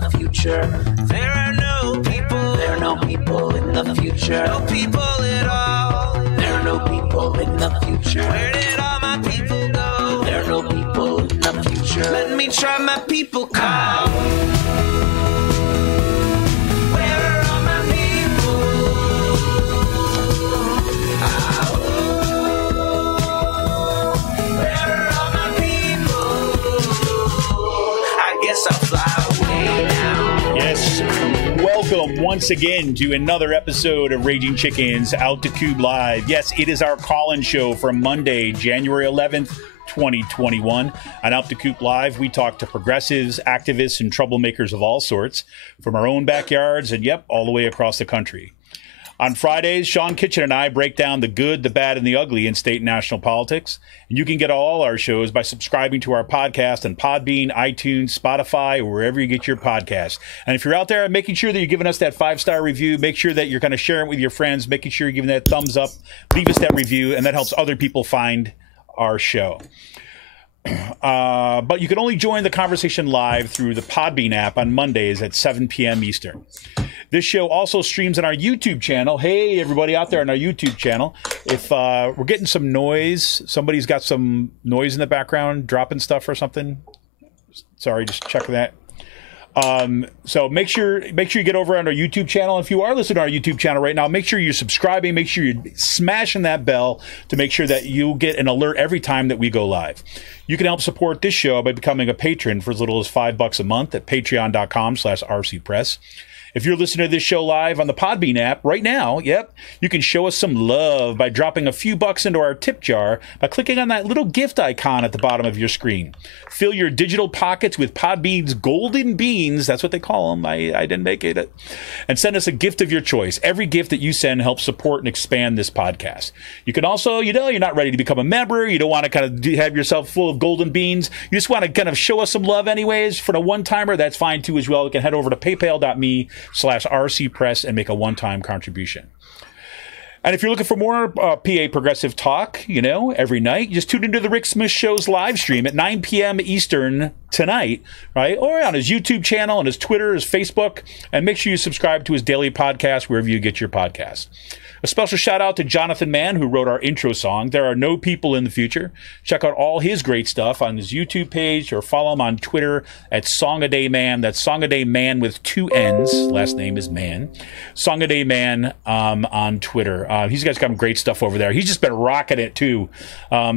the future. There are no people. There are no people in the future. No people at all. There are no people in the future. Where did all my people go? There are no people in the future. Let me try my people call. Where are all my people? Where are all my people? I guess I'll fly away now. Yes. Welcome once again to another episode of Raging Chickens Out to Cube Live. Yes, it is our call-in show for Monday, January 11th, 2021. On Out to Cube Live, we talk to progressives, activists, and troublemakers of all sorts from our own backyards and, yep, all the way across the country. On Fridays, Sean Kitchen and I break down the good, the bad, and the ugly in state and national politics. And you can get all our shows by subscribing to our podcast on Podbean, iTunes, Spotify, or wherever you get your podcasts. And if you're out there, making sure that you're giving us that 5-star review, make sure that you're kind of sharing it with your friends, making sure you're giving that thumbs up, leave us that review, and that helps other people find our show. But you can only join the conversation live through the Podbean app on Mondays at 7 p.m. Eastern. This show also streams on our YouTube channel. Hey, everybody out there on our YouTube channel. If we're getting some noise, somebody's got some noise in the background, dropping stuff or something. Sorry, just checking that. So make sure you get over on our YouTube channel. If you are listening to our YouTube channel right now, make sure you're subscribing. Make sure you're smashing that bell to make sure that you'll get an alert every time that we go live. You can help support this show by becoming a patron for as little as $5 a month at patreon.com/rcpress. If you're listening to this show live on the Podbean app right now, yep, you can show us some love by dropping a few bucks into our tip jar by clicking on that little gift icon at the bottom of your screen. Fill your digital pockets with Podbean's golden beans, that's what they call them, I didn't make it, and send us a gift of your choice. Every gift that you send helps support and expand this podcast. You can also, you're not ready to become a member, you don't want to kind of have yourself full of golden beans, you just want to kind of show us some love anyways for the one-timer, that's fine too as well. You can head over to paypal.me/rcpress and make a one-time contribution. And if you're looking for more PA progressive talk, every night, just tune into the Rick Smith Show's live stream at 9 p.m. Eastern tonight, right? Or on his YouTube channel, on his Twitter, his Facebook, and make sure you subscribe to his daily podcast wherever you get your podcasts. A special shout out to Jonathan Mann, who wrote our intro song, There Are No People in the Future. Check out all his great stuff on his YouTube page or follow him on Twitter at Song a Day Man. That's Song a Day Man with 2 N's. Last name is Man. Song a Day Man on Twitter. He's got some great stuff over there. He's just been rocking it too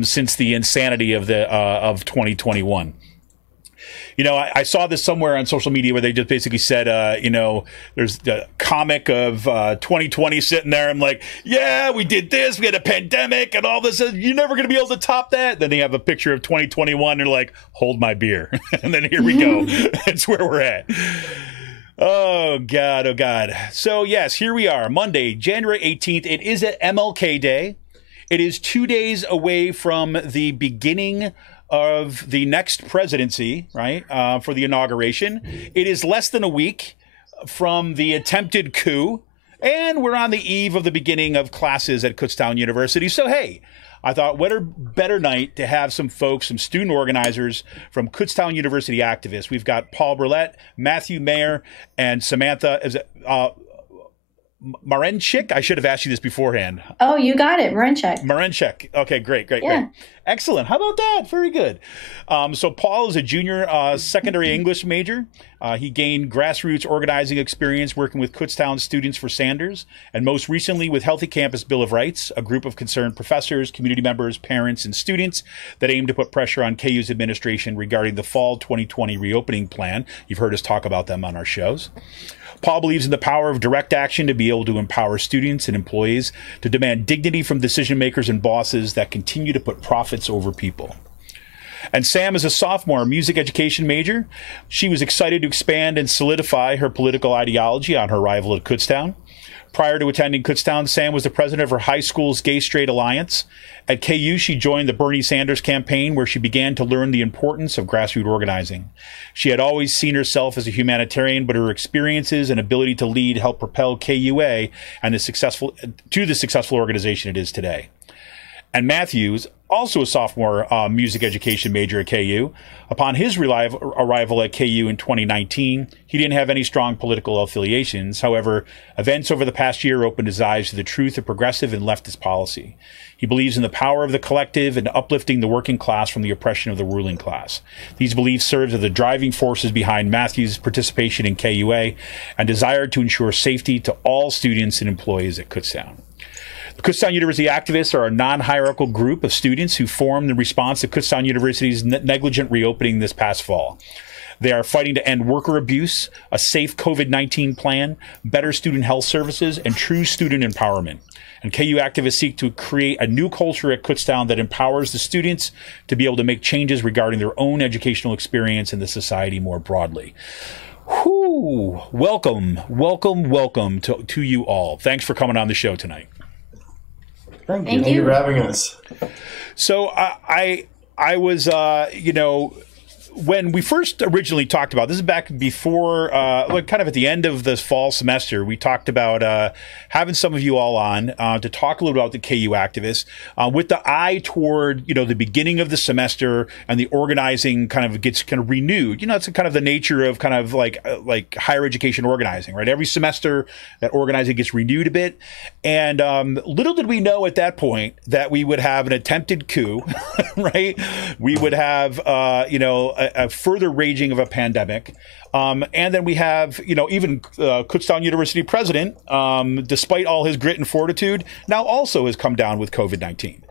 since the insanity of 2021. I saw this somewhere on social media where they just basically said, there's the comic of 2020 sitting there. I'm like, yeah, we did this. We had a pandemic and all this. You're never going to be able to top that. Then they have a picture of 2021. And they're like, hold my beer. And then here we go. That's where we're at. Oh, God. Oh, God. So, yes, here we are. Monday, January 18th. It is at MLK Day. It is 2 days away from the beginning of the next presidency, right, for the inauguration. It is less than a week from the attempted coup, and we're on the eve of the beginning of classes at Kutztown University. So, hey, I thought, what a better night to have some folks, some student organizers from Kutztown University Activists. We've got Paul Berlet, Matthew Maier, and Samantha Marencik. I should have asked you this beforehand. Oh, you got it. Marencik. Okay, great. Excellent. How about that? Very good. So Paul is a junior secondary English major. He gained grassroots organizing experience working with Kutztown Students for Sanders, and most recently with Healthy Campus Bill of Rights, a group of concerned professors, community members, parents, and students that aim to put pressure on KU's administration regarding the fall 2020 reopening plan. You've heard us talk about them on our shows. Paul believes in the power of direct action to be able to empower students and employees to demand dignity from decision makers and bosses that continue to put profits over people. And Sam is a sophomore music education major. She was excited to expand and solidify her political ideology on her arrival at Kutztown. Prior to attending Kutztown, Sam was the president of her high school's Gay Straight Alliance. At KU, she joined the Bernie Sanders campaign, where she began to learn the importance of grassroots organizing. She had always seen herself as a humanitarian, but her experiences and ability to lead helped propel KUA and to the successful organization it is today. And Matthews, also a sophomore music education major at KU. Upon his arrival at KU in 2019, he didn't have any strong political affiliations. However, events over the past year opened his eyes to the truth of progressive and leftist policy. He believes in the power of the collective and uplifting the working class from the oppression of the ruling class. These beliefs served as the driving forces behind Matthew's participation in KUA and desire to ensure safety to all students and employees at Kutztown. The Kutztown University Activists are a non-hierarchical group of students who formed in response to Kutztown University's negligent reopening this past fall. They are fighting to end worker abuse, a safe COVID-19 plan, better student health services, and true student empowerment. And KU activists seek to create a new culture at Kutztown that empowers the students to be able to make changes regarding their own educational experience and the society more broadly. Whew. Welcome to you all. Thanks for coming on the show tonight. Thank you. Thank you for having us. So I was, when we first originally talked about this is back before, kind of at the end of the fall semester, we talked about having some of you all on to talk a little about the KU activists with the eye toward, the beginning of the semester and the organizing kind of gets kind of renewed. It's kind of the nature of kind of like higher education organizing, right? Every semester that organizing gets renewed a bit. And little did we know at that point that we would have an attempted coup, right? We would have, a further raging of a pandemic. And then we have, even Kutztown University president, despite all his grit and fortitude, now also has come down with COVID-19,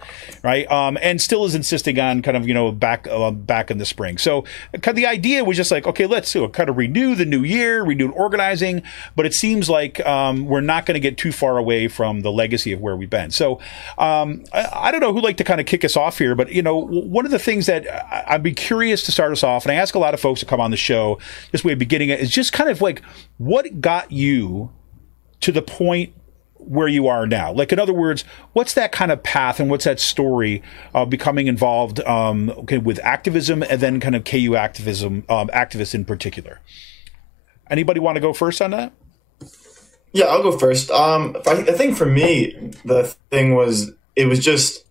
right? And still is insisting on kind of, back in the spring. So kind of the idea was just like, okay, let's kind of renew the new year, renew organizing. But it seems like we're not going to get too far away from the legacy of where we've been. So I don't know who'd like to kind of kick us off here, but, one of the things that I'd be curious to start us off, and I ask a lot of folks to come on the show this way beginning it, is just kind of like what got you to the point where you are now? Like, in other words, what's that kind of path and what's that story of becoming involved with activism and then kind of KU activism, activists in particular? Anybody want to go first on that? Yeah, I'll go first. I think for me, the thing was, it was just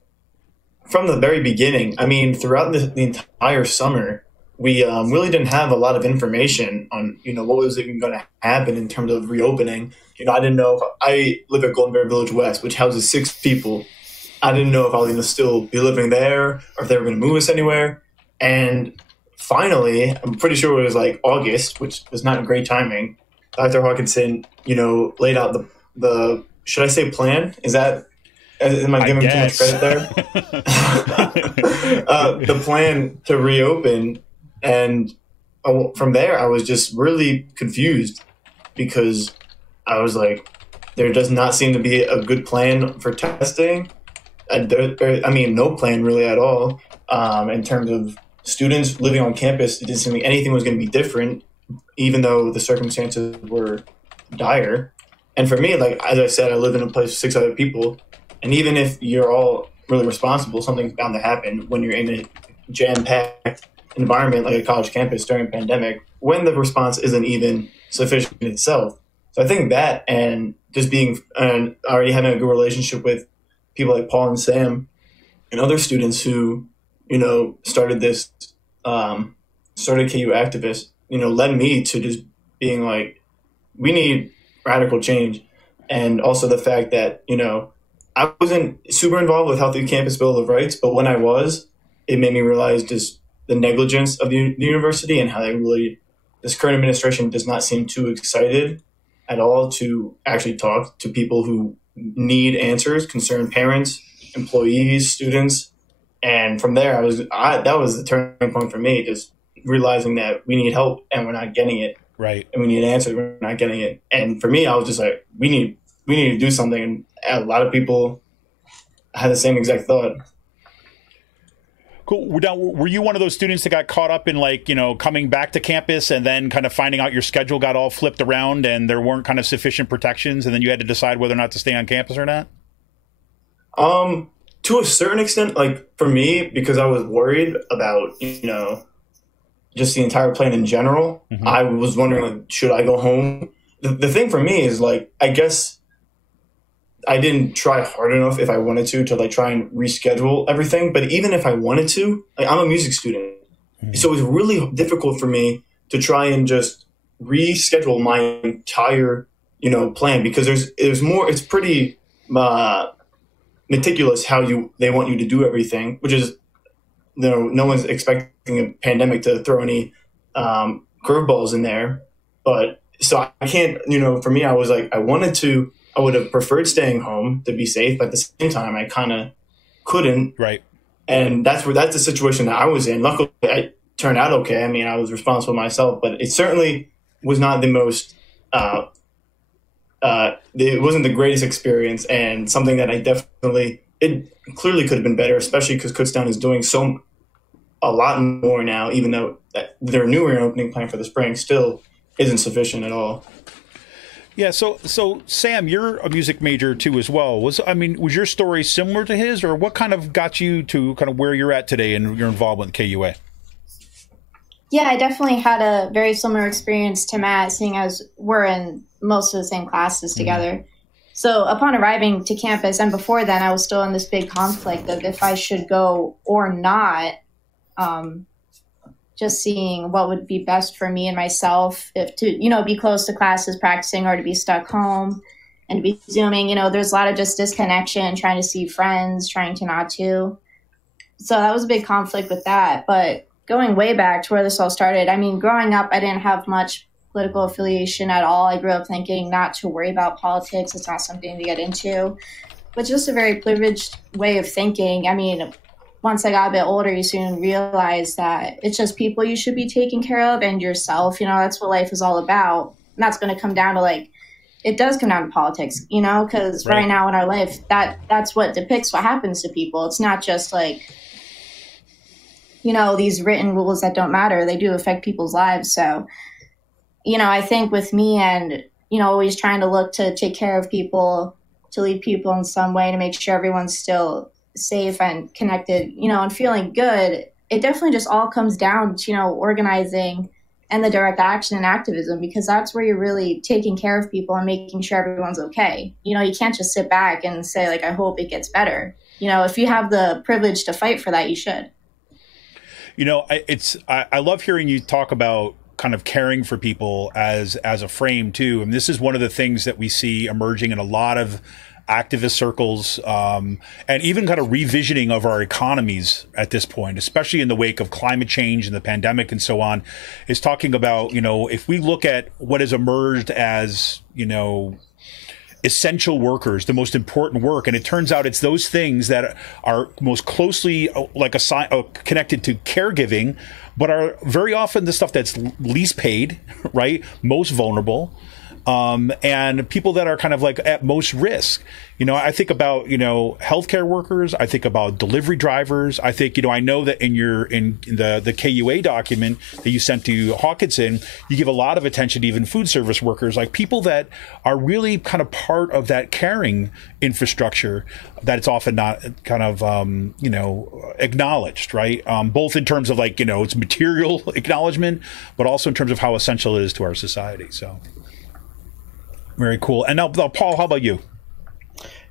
from the very beginning. I mean, throughout the entire summer, we really didn't have a lot of information on, what was even going to happen in terms of reopening. I didn't know I live at Golden Bear Village West, which houses 6 people. I didn't know if I was going to still be living there or if they were going to move us anywhere. And finally, I'm pretty sure it was like August, which was not great timing. Dr. Hawkinson, laid out the should I say plan? Am I giving too much credit there? The plan to reopen. And from there, I was just really confused because I was like, there does not seem to be a good plan for testing. No plan really at all. In terms of students living on campus, it didn't seem like anything was going to be different, even though the circumstances were dire. And for me, like, as I said, I live in a place with 6 other people. And even if you're all really responsible, something's bound to happen when you're in a jam-packed environment like a college campus during a pandemic, when the response isn't even sufficient in itself. So I think that, and just already having a good relationship with people like Paul and Sam and other students who, started KU activists, led me to just being like, we need radical change. And also the fact that, I wasn't super involved with Healthy Campus Bill of Rights, but when I was, it made me realize just the negligence of the university and how this current administration does not seem too excited at all to actually talk to people who need answers, concerned parents, employees, students. And from there, that was the turning point for me, just realizing that we need help and we're not getting it. Right. And we need answers, we're not getting it. And for me, I was just like, we need to do something. And a lot of people had the same exact thought. Cool. Now, were you one of those students that got caught up in coming back to campus and then kind of finding out your schedule got all flipped around and there weren't kind of sufficient protections and then you had to decide whether or not to stay on campus or not? To a certain extent, like for me, because I was worried about, just the entire plan in general, mm-hmm. I was wondering, like, should I go home? The thing for me is, like, I guess I didn't try hard enough if I wanted to like try and reschedule everything. But even if I wanted to, like, I'm a music student. So it was really difficult for me to try and just reschedule my entire, plan, because there's more, it's pretty meticulous how they want you to do everything, which is, no one's expecting a pandemic to throw any curveballs in there. But so I can't, for me, I was like, I would have preferred staying home to be safe, but at the same time, I kind of couldn't. Right. And that's the situation that I was in. Luckily, it turned out okay. I mean, I was responsible myself, but it certainly was not the most, it wasn't the greatest experience, and something that it clearly could have been better, especially because Kutztown is doing a lot more now, even though their new reopening plan for the spring still isn't sufficient at all. Yeah, so Sam, you're a music major too as well. Was your story similar to his, or what kind of got you to kind of where you're at today and your involvement with KUA? Yeah, I definitely had a very similar experience to Matt, seeing as we're in most of the same classes together. So upon arriving to campus, and before then, I was still in this big conflict of if I should go or not. Just seeing what would be best for me and myself, if to, be close to classes practicing, or to be stuck home and to be Zooming. There's a lot of just disconnection, trying to see friends, trying to not to. So that was a big conflict with that. But going way back to where this all started, growing up, I didn't have much political affiliation at all. I grew up thinking not to worry about politics. It's not something to get into. But just a very privileged way of thinking. Once I got a bit older, you soon realize that it's just people you should be taking care of, and yourself. That's what life is all about. And that's going to come down to it does come down to politics, because right now in our life, that's what depicts what happens to people. It's not just these written rules that don't matter. They do affect people's lives. So, I think with me and, always trying to look to take care of people, to lead people in some way, to make sure everyone's still safe and connected, and feeling good, it definitely just all comes down to, organizing and the direct action and activism, because that's where you're really taking care of people and making sure everyone's okay. You can't just sit back and say, I hope it gets better. If you have the privilege to fight for that, you should. I love hearing you talk about kind of caring for people as a frame too. And this is one of the things that we see emerging in a lot of activist circles, and even kind of revisioning of our economies at this point, especially in the wake of climate change and the pandemic and so on, is talking about, if we look at what has emerged as, essential workers, the most important work. And it turns out it's those things that are most closely connected to caregiving, but are very often the stuff that's least paid, right? Most vulnerable. And people that are kind of at most risk. I think about, healthcare workers. I think about delivery drivers. I think, I know that in the KUA document that you sent to Hawkinson, you give a lot of attention to even food service workers, like people that are really kind of part of that caring infrastructure that it's often not kind of, acknowledged, right? Both in terms of its material acknowledgement, but also in terms of how essential it is to our society. So. Very cool. And now, Paul, how about you?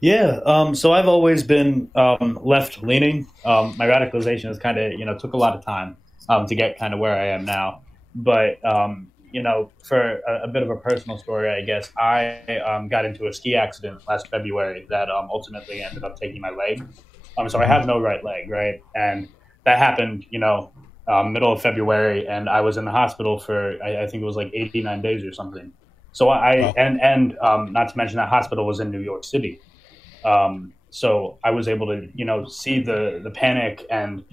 Yeah. So I've always been left leaning. My radicalization has kind of, took a lot of time to get kind of where I am now. But, for a bit of a personal story, I guess, I got into a ski accident last February that ultimately ended up taking my leg. So I have no right leg, right? And that happened, middle of February, and I was in the hospital for, I think it was 89 days or something. So and not to mention that hospital was in New York City. So I was able to, see the panic and,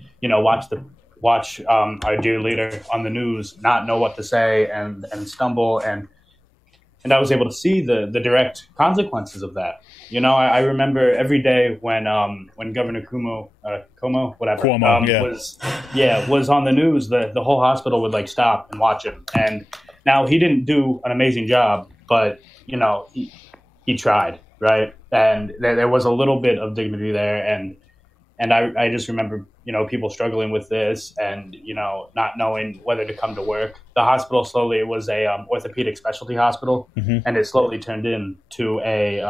watch our dear leader on the news not know what to say and stumble. And I was able to see the direct consequences of that. I remember every day when Governor Cuomo, was on the news, the whole hospital would stop and watch him. And now he didn't do an amazing job, but he tried, right? And there was a little bit of dignity there, and I just remember people struggling with this and not knowing whether to come to work. The hospital slowly, it was a orthopedic specialty hospital, and it slowly turned into a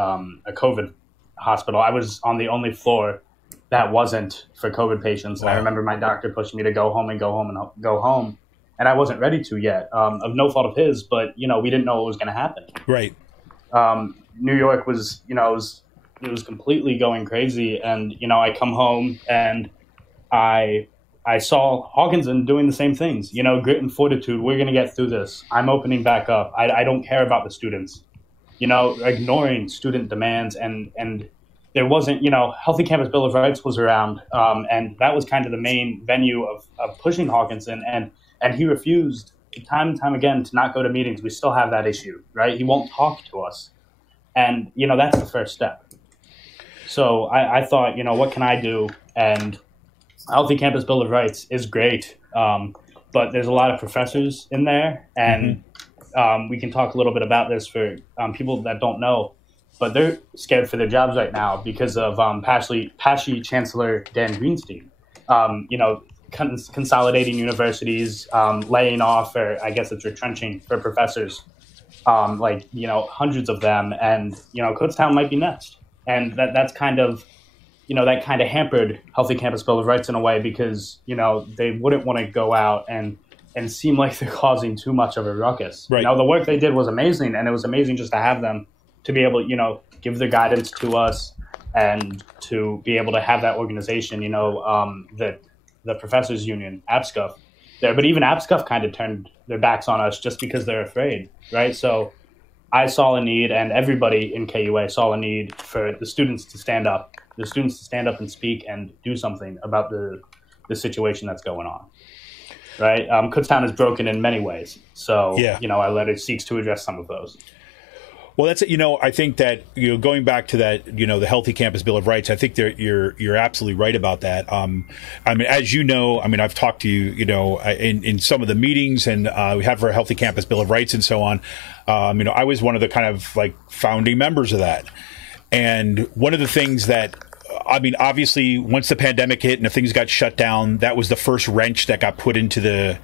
COVID hospital. I was on the only floor that wasn't for COVID patients. And I remember my doctor pushing me to go home. And I wasn't ready to yet, of no fault of his, but, you know, we didn't know what was going to happen. Right. New York was, you know, it was completely going crazy. And, you know, I come home and I saw Hawkinson doing the same things, you know, grit and fortitude. We're going to get through this. I'm opening back up. I don't care about the students, you know, ignoring student demands. And there wasn't, you know, Healthy Campus Bill of Rights was around. And that was kind of the main venue of pushing Hawkinson. And he refused time and time again to not go to meetings. We still have that issue, right? He won't talk to us. And, you know, that's the first step. So I thought, you know, what can I do? And Healthy Campus Bill of Rights is great, but there's a lot of professors in there. And we can talk a little bit about this for people that don't know. But they're scared for their jobs right now because of PASHE Chancellor Dan Greenstein, you know, consolidating universities, laying off, or I guess it's retrenching for professors, like, you know, hundreds of them. And, you know, Kutztown might be next. And that's kind of, you know, that kind of hampered Healthy Campus Bill of Rights in a way because, you know, they wouldn't want to go out and seem like they're causing too much of a ruckus. Right. You know, the work they did was amazing, and it was amazing just to have them to be able, you know, give their guidance to us and to be able to have that organization, you know, the Professors Union, APSCUF, there. But even APSCUF kind of turned their backs on us just because they're afraid, right? So I saw a need, and everybody in KUA saw a need for the students to stand up, and speak and do something about the situation that's going on, right? Kutztown is broken in many ways. So, you know, our letter seeks to address some of those. Well, that's it. You know, I think that, you know, going back to that, you know, the Healthy Campus Bill of Rights, I think you're absolutely right about that. I mean, as you know, I mean, I've talked to you, you know, in some of the meetings, and we have our Healthy Campus Bill of Rights and so on. You know, I was one of the kind of like founding members of that. And one of the things that, I mean, obviously, once the pandemic hit and things got shut down, that was the first wrench that got put into the,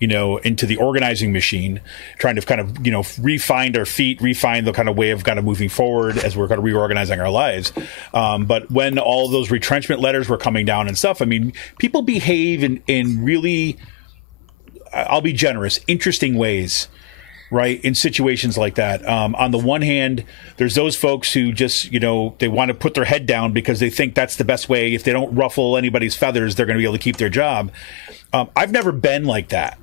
you know, into the organizing machine, trying to kind of, you know, refine our feet, refine the kind of way of kind of moving forward as we're kind of reorganizing our lives. But when all of those retrenchment letters were coming down and stuff, I mean, people behave in really, I'll be generous, interesting ways. Right, in situations like that. On the one hand, there's those folks who just, you know, they want to put their head down because they think that's the best way. If they don't ruffle anybody's feathers, they're going to be able to keep their job. I've never been like that,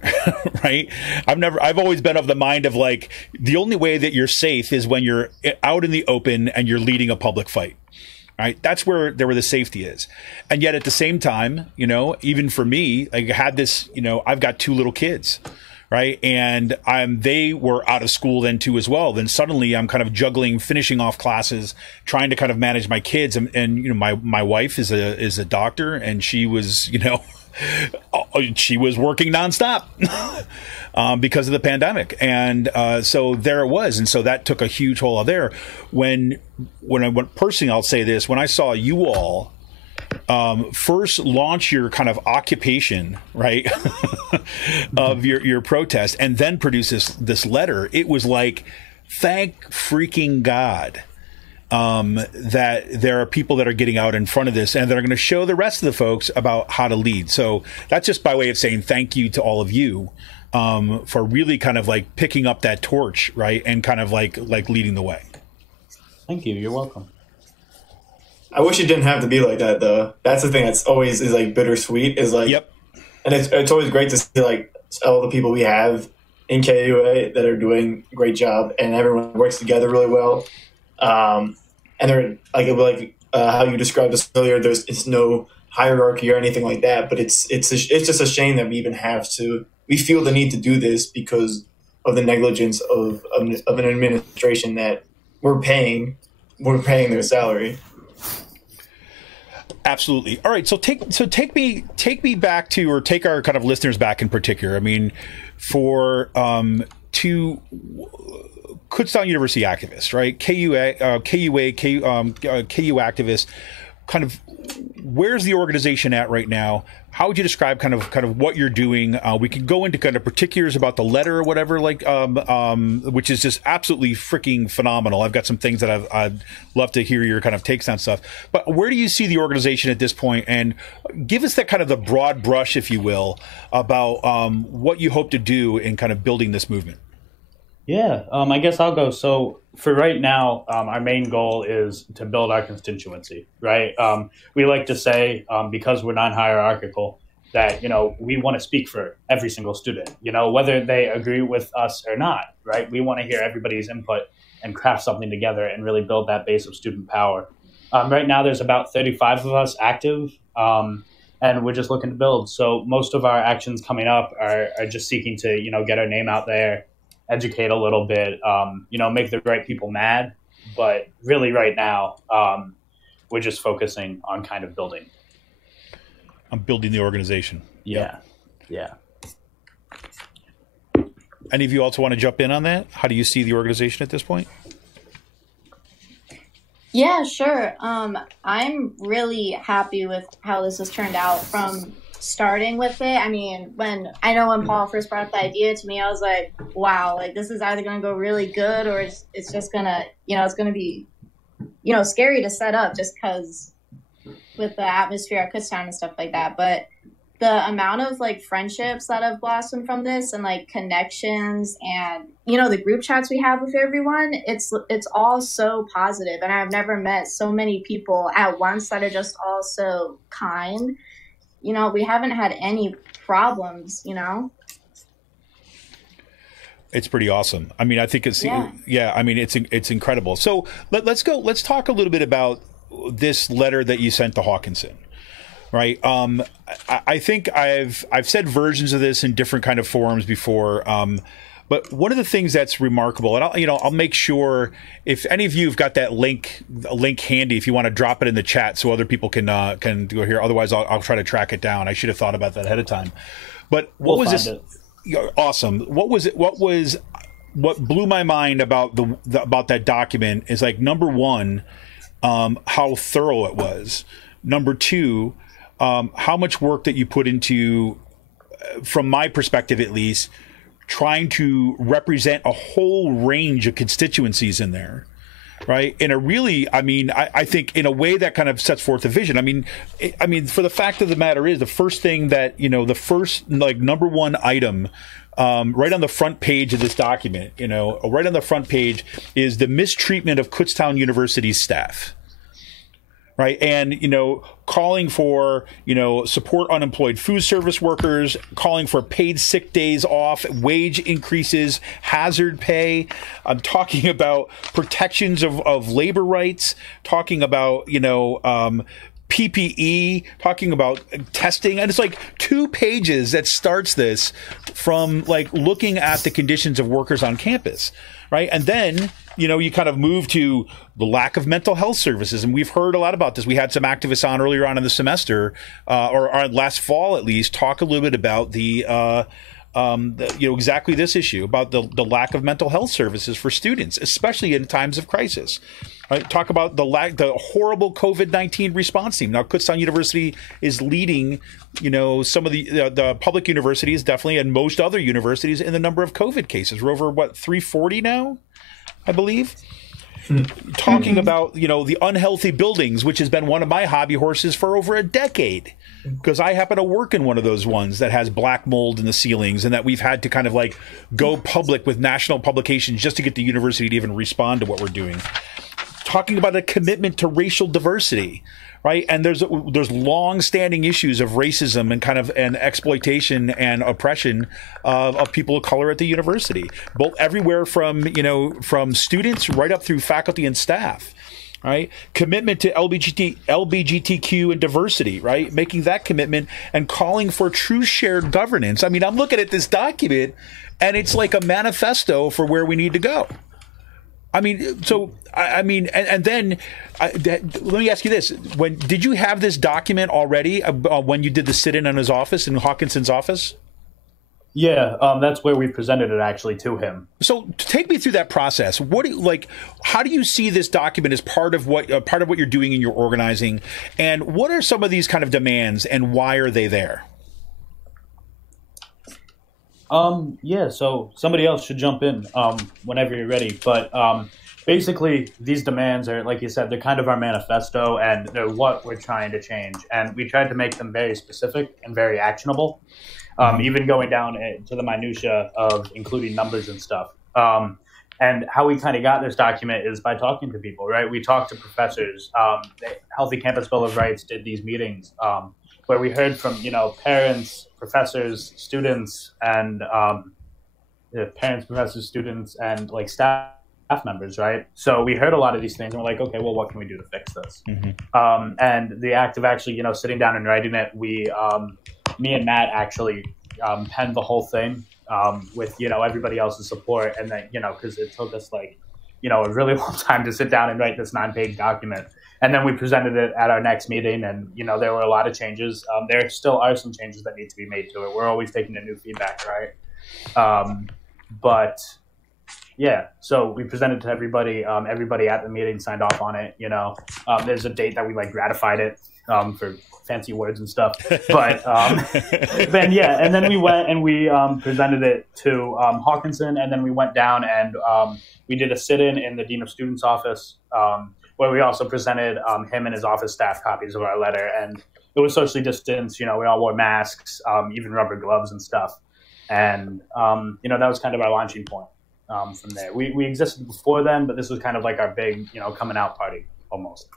right? I've always been of the mind of like, the only way that you're safe is when you're out in the open and you're leading a public fight. Right? That's where the safety is. And yet at the same time, you know, even for me, like I had this, you know, I've got 2 little kids. Right. And they were out of school then, too, as well. Then suddenly I'm kind of juggling, finishing off classes, trying to kind of manage my kids. And you know, my wife is a doctor, and she was, you know, she was working nonstop because of the pandemic. And so there it was. And so that took a huge hold of there. When I went personally, I'll say this, when I saw you all first launch your kind of occupation, right, of your protest, and then produce this letter, it was like, thank freaking God that there are people that are getting out in front of this and that are going to show the rest of the folks about how to lead. So that's just by way of saying thank you to all of you for really kind of like picking up that torch, right, and kind of like leading the way. Thank you. You're welcome. I wish it didn't have to be like that, though. That's the thing that's always is like bittersweet. Is like, yep. And it's always great to see like all the people we have in KUA that are doing a great job, and everyone works together really well. And they're like how you described this earlier. It's no hierarchy or anything like that, but it's just a shame that we even have to. We feel the need to do this because of the negligence of an administration that we're paying their salary. Absolutely. All right. So take me back to, or take our kind of listeners back in particular. I mean, for to Kutztown University Activists, right? KU activists. Kind of, where's the organization at right now? How would you describe kind of what you're doing? We can go into kind of particulars about the letter or whatever, like which is just absolutely freaking phenomenal. I've got some things that I'd love to hear your kind of takes on stuff. But where do you see the organization at this point? And give us that kind of the broad brush, if you will, about what you hope to do in kind of building this movement. Yeah, I guess I'll go. So for right now, our main goal is to build our constituency, right? We like to say, because we're non-hierarchical, that, we want to speak for every single student, whether they agree with us or not, right? We want to hear everybody's input and craft something together and really build that base of student power. Right now, there's about 35 of us active, and we're just looking to build. So most of our actions coming up are just seeking to, get our name out there, educate a little bit, make the right people mad. But really right now, we're just focusing on kind of building. I'm building the organization. Yeah. Yeah. Any of you also want to jump in on that? How do you see the organization at this point? Yeah, sure. I'm really happy with how this has turned out from starting with it. I mean, when Paul first brought up the idea to me, I was like, wow, like this is either going to go really good or it's just going to, it's going to be, scary to set up just because with the atmosphere at Kutztown and stuff like that. But the amount of like friendships that have blossomed from this and like connections and, the group chats we have with everyone, it's all so positive. And I've never met so many people at once that are just all so kind. We haven't had any problems, It's pretty awesome. I mean, I think it's, it's incredible. So let's talk a little bit about this letter that you sent to Hawkinson, right? I think I've said versions of this in different kind of forums before. But one of the things that's remarkable, and I'll make sure if any of you have got that link handy, if you want to drop it in the chat so other people can go here. Otherwise, I'll try to track it down. I should have thought about that ahead of time. But what was this? Awesome. What blew my mind about about that document is like, number one, how thorough it was. Number two, how much work that you put into, from my perspective at least, trying to represent a whole range of constituencies in there, right? In a really, I think in a way that kind of sets forth a vision. For the fact of the matter is, the first thing that, the first like number one item, right on the front page of this document, right on the front page is the mistreatment of Kutztown University's staff. Right. And, calling for, support unemployed food service workers, calling for paid sick days off, wage increases, hazard pay. I'm talking about protections of labor rights, talking about, PPE, talking about testing. And it's like 2 pages that starts this from like looking at the conditions of workers on campus. Right. And then, you kind of move to the lack of mental health services. And we've heard a lot about this. We had some activists on earlier on in the semester, or last fall at least, talk a little bit about the exactly this issue about the lack of mental health services for students, especially in times of crisis. Right? Talk about the horrible COVID-19 response team. Now, Kutztown University is leading, some of the public universities definitely, and most other universities in the number of COVID cases. We're over 340 now, I believe. Talking about, the unhealthy buildings, which has been one of my hobby horses for over a decade, because I happen to work in one of those ones that has black mold in the ceilings, and that we've had to kind of like go public with national publications just to get the university to even respond to what we're doing. Talking about a commitment to racial diversity, right? And there's long-standing issues of racism and exploitation and oppression of people of color at the university, both everywhere from students right up through faculty and staff. Right, commitment to LGBTQ and diversity, right? Making that commitment and calling for true shared governance. I'm looking at this document, and it's like a manifesto for where we need to go. And then let me ask you this: did you have this document already when you did the sit-in on his office, in Hawkinson's office? Yeah, that's where we presented it actually to him. So take me through that process. What do you, like? How do you see this document as part of what you're doing in your organizing, and what are some of these kind of demands, and why are they there? Yeah, so somebody else should jump in whenever you're ready. But basically, these demands are, like you said, they're kind of our manifesto, and they're what we're trying to change. And we tried to make them very specific and very actionable. Even going down to the minutia of including numbers and stuff. And how we kind of got this document is by talking to people, right? We talked to professors. The Healthy Campus Bill of Rights did these meetings where we heard from, parents, professors, students, and like staff members, right? So we heard a lot of these things, and we're like, okay, well, what can we do to fix this? And the act of actually, sitting down and writing it, me and Matt actually penned the whole thing with, everybody else's support. And then, because it took us a really long time to sit down and write this 9-page document. And then we presented it at our next meeting, and, there were a lot of changes. There still are some changes that need to be made to it. We're always taking a new feedback, right? But yeah, so we presented to everybody. Everybody at the meeting signed off on it. There's a date that we ratified it for fancy words and stuff. But then we went and we presented it to Hawkinson, and then we went down and we did a sit-in in the Dean of Students' office where we also presented him and his office staff copies of our letter. And it was socially distanced. We all wore masks, even rubber gloves and stuff. And, that was kind of our launching point. From there, we existed before then, but this was kind of like our big, coming out party almost.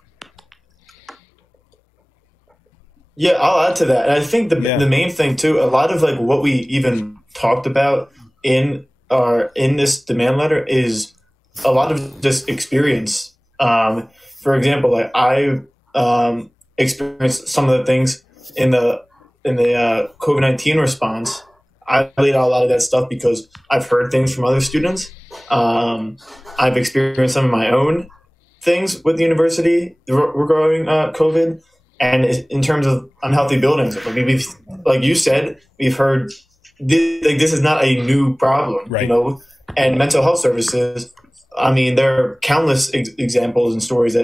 Yeah, I'll add to that. And I think the main thing too, a lot of what we even talked about in this demand letter is a lot of just experience. For example, I experienced some of the things in the COVID-19 response. I laid out a lot of that stuff because I've heard things from other students. I've experienced some of my own things with the university regarding COVID. And in terms of unhealthy buildings, like you said, we've heard this is not a new problem, right. And mental health services. There are countless examples and stories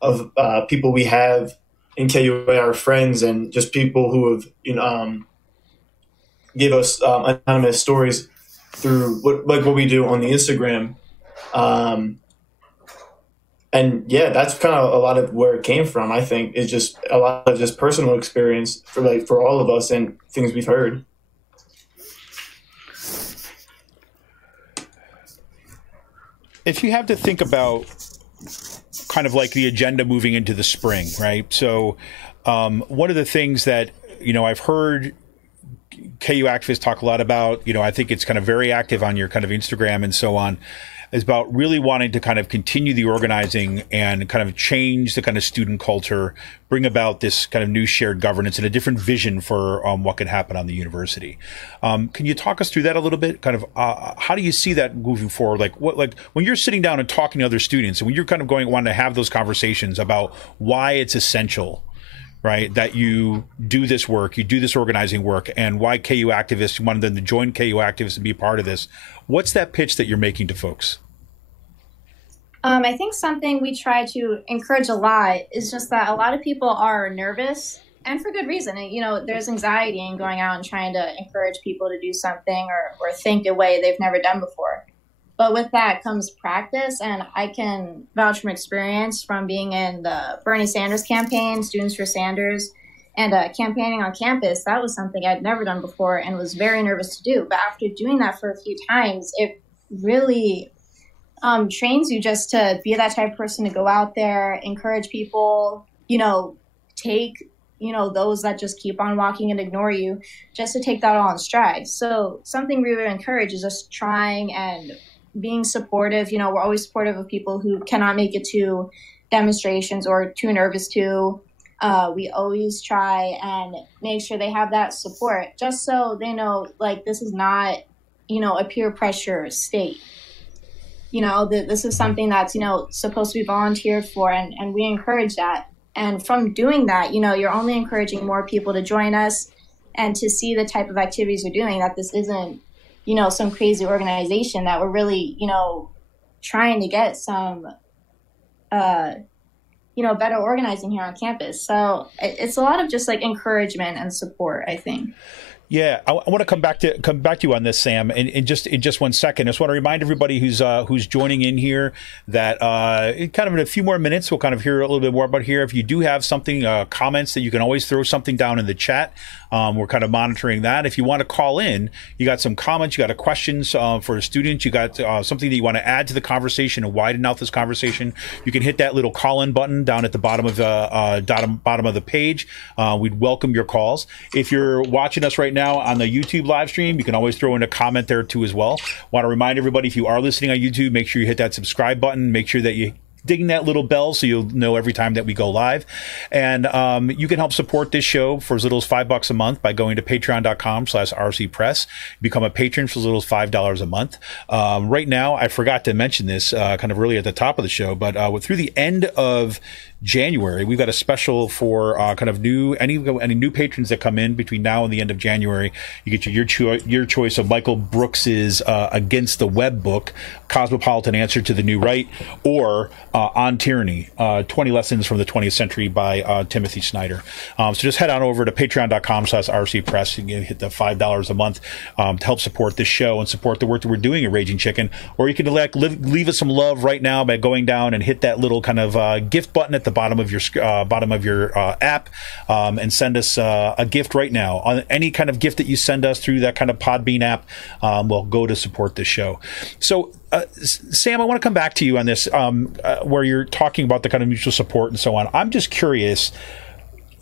of people we have in KUA, our friends, and just people who have give us anonymous stories through what we do on the Instagram. And yeah, that's kind of a lot of where it came from. I think it's just a lot of just personal experience for all of us and things we've heard. If you have to think about kind of the agenda moving into the spring, right? So one of the things that, I've heard KU activists talk a lot about, I think it's kind of very active on your kind of Instagram and so on, is about really wanting to kind of continue the organizing and kind of change the kind of student culture, bring about this kind of new shared governance and a different vision for what could happen on the university. Can you talk us through that a little bit? Kind of how do you see that moving forward? When you're sitting down and talking to other students, and when you're kind of wanting to have those conversations about why it's essential, right, that you do this work, you do this organizing work, and why KU activists, you wanted them to join KU activists and be part of this. What's that pitch that you're making to folks? I think something we try to encourage a lot is just that a lot of people are nervous, and for good reason. There's anxiety in going out and trying to encourage people to do something or think a way they've never done before. But with that comes practice, and I can vouch from experience from being in the Bernie Sanders campaign, Students for Sanders, and campaigning on campus. That was something I'd never done before and was very nervous to do. But after doing that for a few times, it really trains you just to be that type of person to go out there, encourage people, take, those that just keep on walking and ignore you, just to take that all in stride. So something we would encourage is just trying and being supportive. We're always supportive of people who cannot make it to demonstrations or too nervous to. We always try and make sure they have that support, just so they know, this is not, a peer pressure state. This is something that's, supposed to be volunteered for, and we encourage that. And from doing that, you're only encouraging more people to join us. and to see the type of activities we're doing, that this isn't, you know, some crazy organization, that we're really, you know, trying to get some, you know, better organizing here on campus. So it's a lot of just like encouragement and support, I think. Yeah, I want to come back to you on this, Sam, in just 1 second. I just want to remind everybody who's joining in here that kind of in a few more minutes we'll kind of hear a little bit more about here. If you do have something, comments, that you can always throw something down in the chat. We're kind of monitoring that. If you want to call in, you got some comments, you got questions for a student, you got something that you want to add to the conversation and widen out this conversation, you can hit that little call-in button down at the bottom of the page. We'd welcome your calls. If you're watching us right now on the YouTube live stream, you can always throw in a comment there too as well. Want to remind everybody, if you are listening on YouTube, make sure you hit that subscribe button. Make sure that you ding that little bell so you'll know every time that we go live. And you can help support this show for as little as $5 a month by going to patreon.com/rcpress. Become a patron for as little as $5 a month. Right now, I forgot to mention this kind of really at the top of the show, but through the end of January, we've got a special for kind of any new patrons that come in between now and the end of January. You get your choice of Michael Brooks's Against the Web book, Cosmopolitan Answer to the New Right, or On Tyranny, 20 Lessons from the 20th Century by Timothy Snyder. So just head on over to patreon.com/rcpress. You can hit the $5 a month to help support this show and support the work that we're doing at Raging Chicken. Or you can leave us some love right now by going down and hit that little kind of gift button at the bottom of your app, and send us a gift right now. On any kind of gift that you send us through that kind of Podbean app will go to support this show. So Sam, I want to come back to you on this, where you're talking about the kind of mutual support and so on. I'm just curious,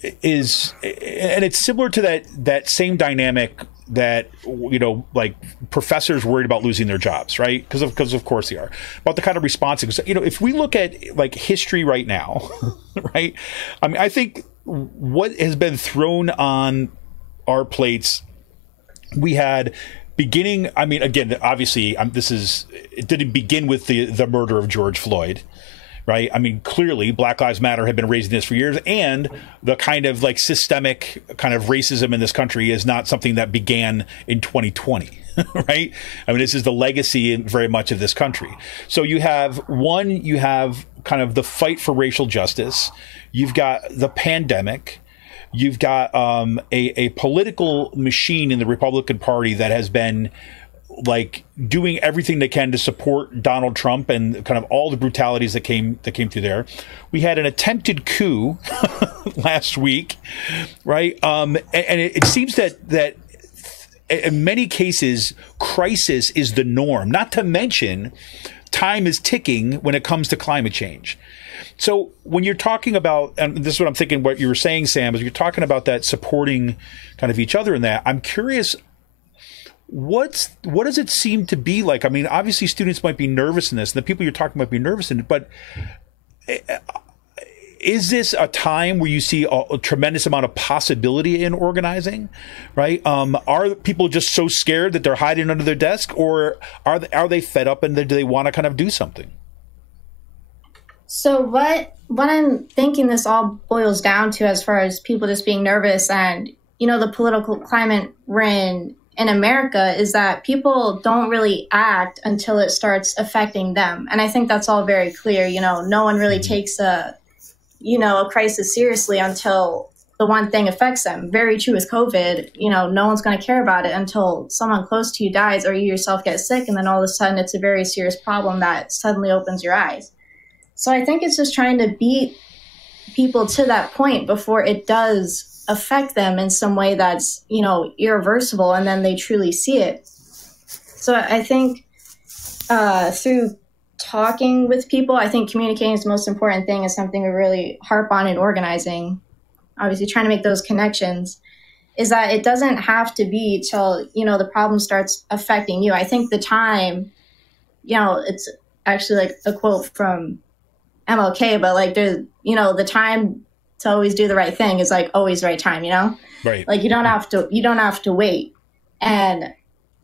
and it's similar to that same dynamic that, you know, like professors worried about losing their jobs, right? Because of course they are. About the kind of responses, you know, if we look at like history right now, right? I mean, I think what has been thrown on our plates, we had beginning. I mean, again, obviously, it didn't begin with the murder of George Floyd. Right. I mean, clearly, Black Lives Matter have been raising this for years, and the kind of like systemic kind of racism in this country is not something that began in 2020. Right. I mean, this is the legacy in very much of this country. So you have kind of the fight for racial justice. You've got the pandemic. You've got a political machine in the Republican Party that has been like doing everything they can to support Donald Trump and kind of all the brutalities that came through there. We had an attempted coup last week, right? And it seems that in many cases, crisis is the norm, not to mention time is ticking when it comes to climate change. So when you're talking about, and this is what I'm thinking, what you were saying, Sam, is you're talking about that supporting kind of each other in that. I'm curious, what does it seem to be like? I mean, obviously students might be nervous in this, and the people you're talking might be nervous in it, but is this a time where you see a tremendous amount of possibility in organizing, right? Are people just so scared that they're hiding under their desk, or are they fed up and do they want to kind of do something? So what I'm thinking this all boils down to, as far as people just being nervous and, you know, the political climate we're in America, is that people don't really act until it starts affecting them. And I think that's all very clear. You know, no one really takes a crisis seriously until the one thing affects them. Very true with COVID. You know, no one's going to care about it until someone close to you dies or you yourself get sick. And then all of a sudden it's a very serious problem that suddenly opens your eyes. So I think it's just trying to beat people to that point before it does affect them in some way that's, you know, irreversible, and then they truly see it. So I think through talking with people, I think communicating is the most important thing, is something we really harp on in organizing. Obviously trying to make those connections, is that it doesn't have to be till, you know, the problem starts affecting you. I think the time, you know, it's actually like a quote from MLK, but like there's, you know, the time to always do the right thing is like always the right time, you know? Right. Like you don't have to wait. And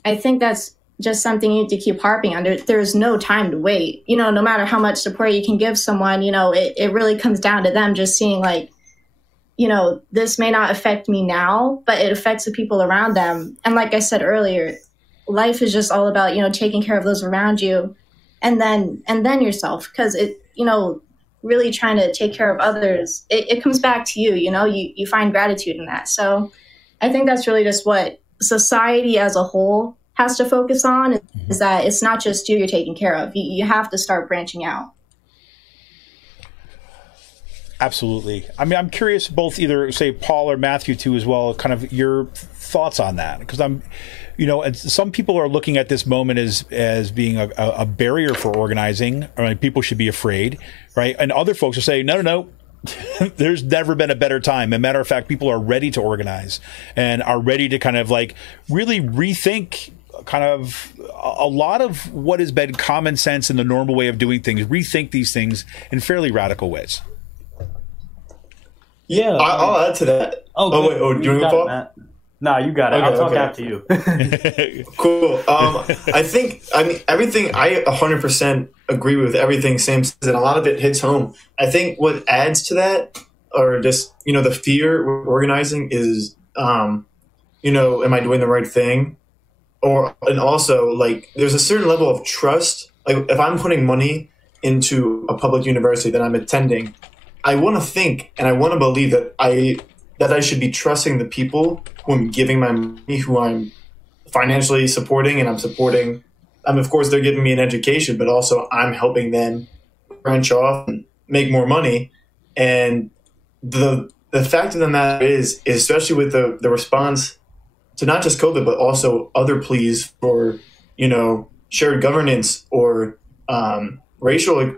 I think that's just something you need to keep harping on. There's no time to wait. You know, no matter how much support you can give someone, you know, it really comes down to them just seeing like, this may not affect me now, but it affects the people around them. And like I said earlier, life is just all about, taking care of those around you and then yourself. Because really trying to take care of others, it comes back to you, you find gratitude in that. So I think that's really just what society as a whole has to focus on, is that it's not just you're taking care of. You have to start branching out. Absolutely. I mean, I'm curious, both either say Paul or Matthew too, as well, kind of your thoughts on that, because and some people are looking at this moment as being a barrier for organizing. I mean, people should be afraid, right? And other folks are saying, no. There's never been a better time. As a matter of fact, people are ready to organize and are ready to kind of really rethink kind of a lot of what has been common sense in the normal way of doing things, rethink these things in fairly radical ways. Yeah, I'll add to that. Oh, wait. Do you want to talk? No, you got it. Okay, I'll talk after you. Cool. I think, everything, I 100% agree with everything Sam says, and a lot of it hits home. I think what adds to that, or just, the fear we're organizing is, am I doing the right thing? And also, there's a certain level of trust. Like, if I'm putting money into a public university that I'm attending, I want to think and I want to believe that I should be trusting the people who I'm giving my money, who I'm financially supporting, and I'm supporting. Of course, they're giving me an education, but also I'm helping them branch off and make more money. And the fact of the matter is especially with the response to not just COVID, but also other pleas for, shared governance or racial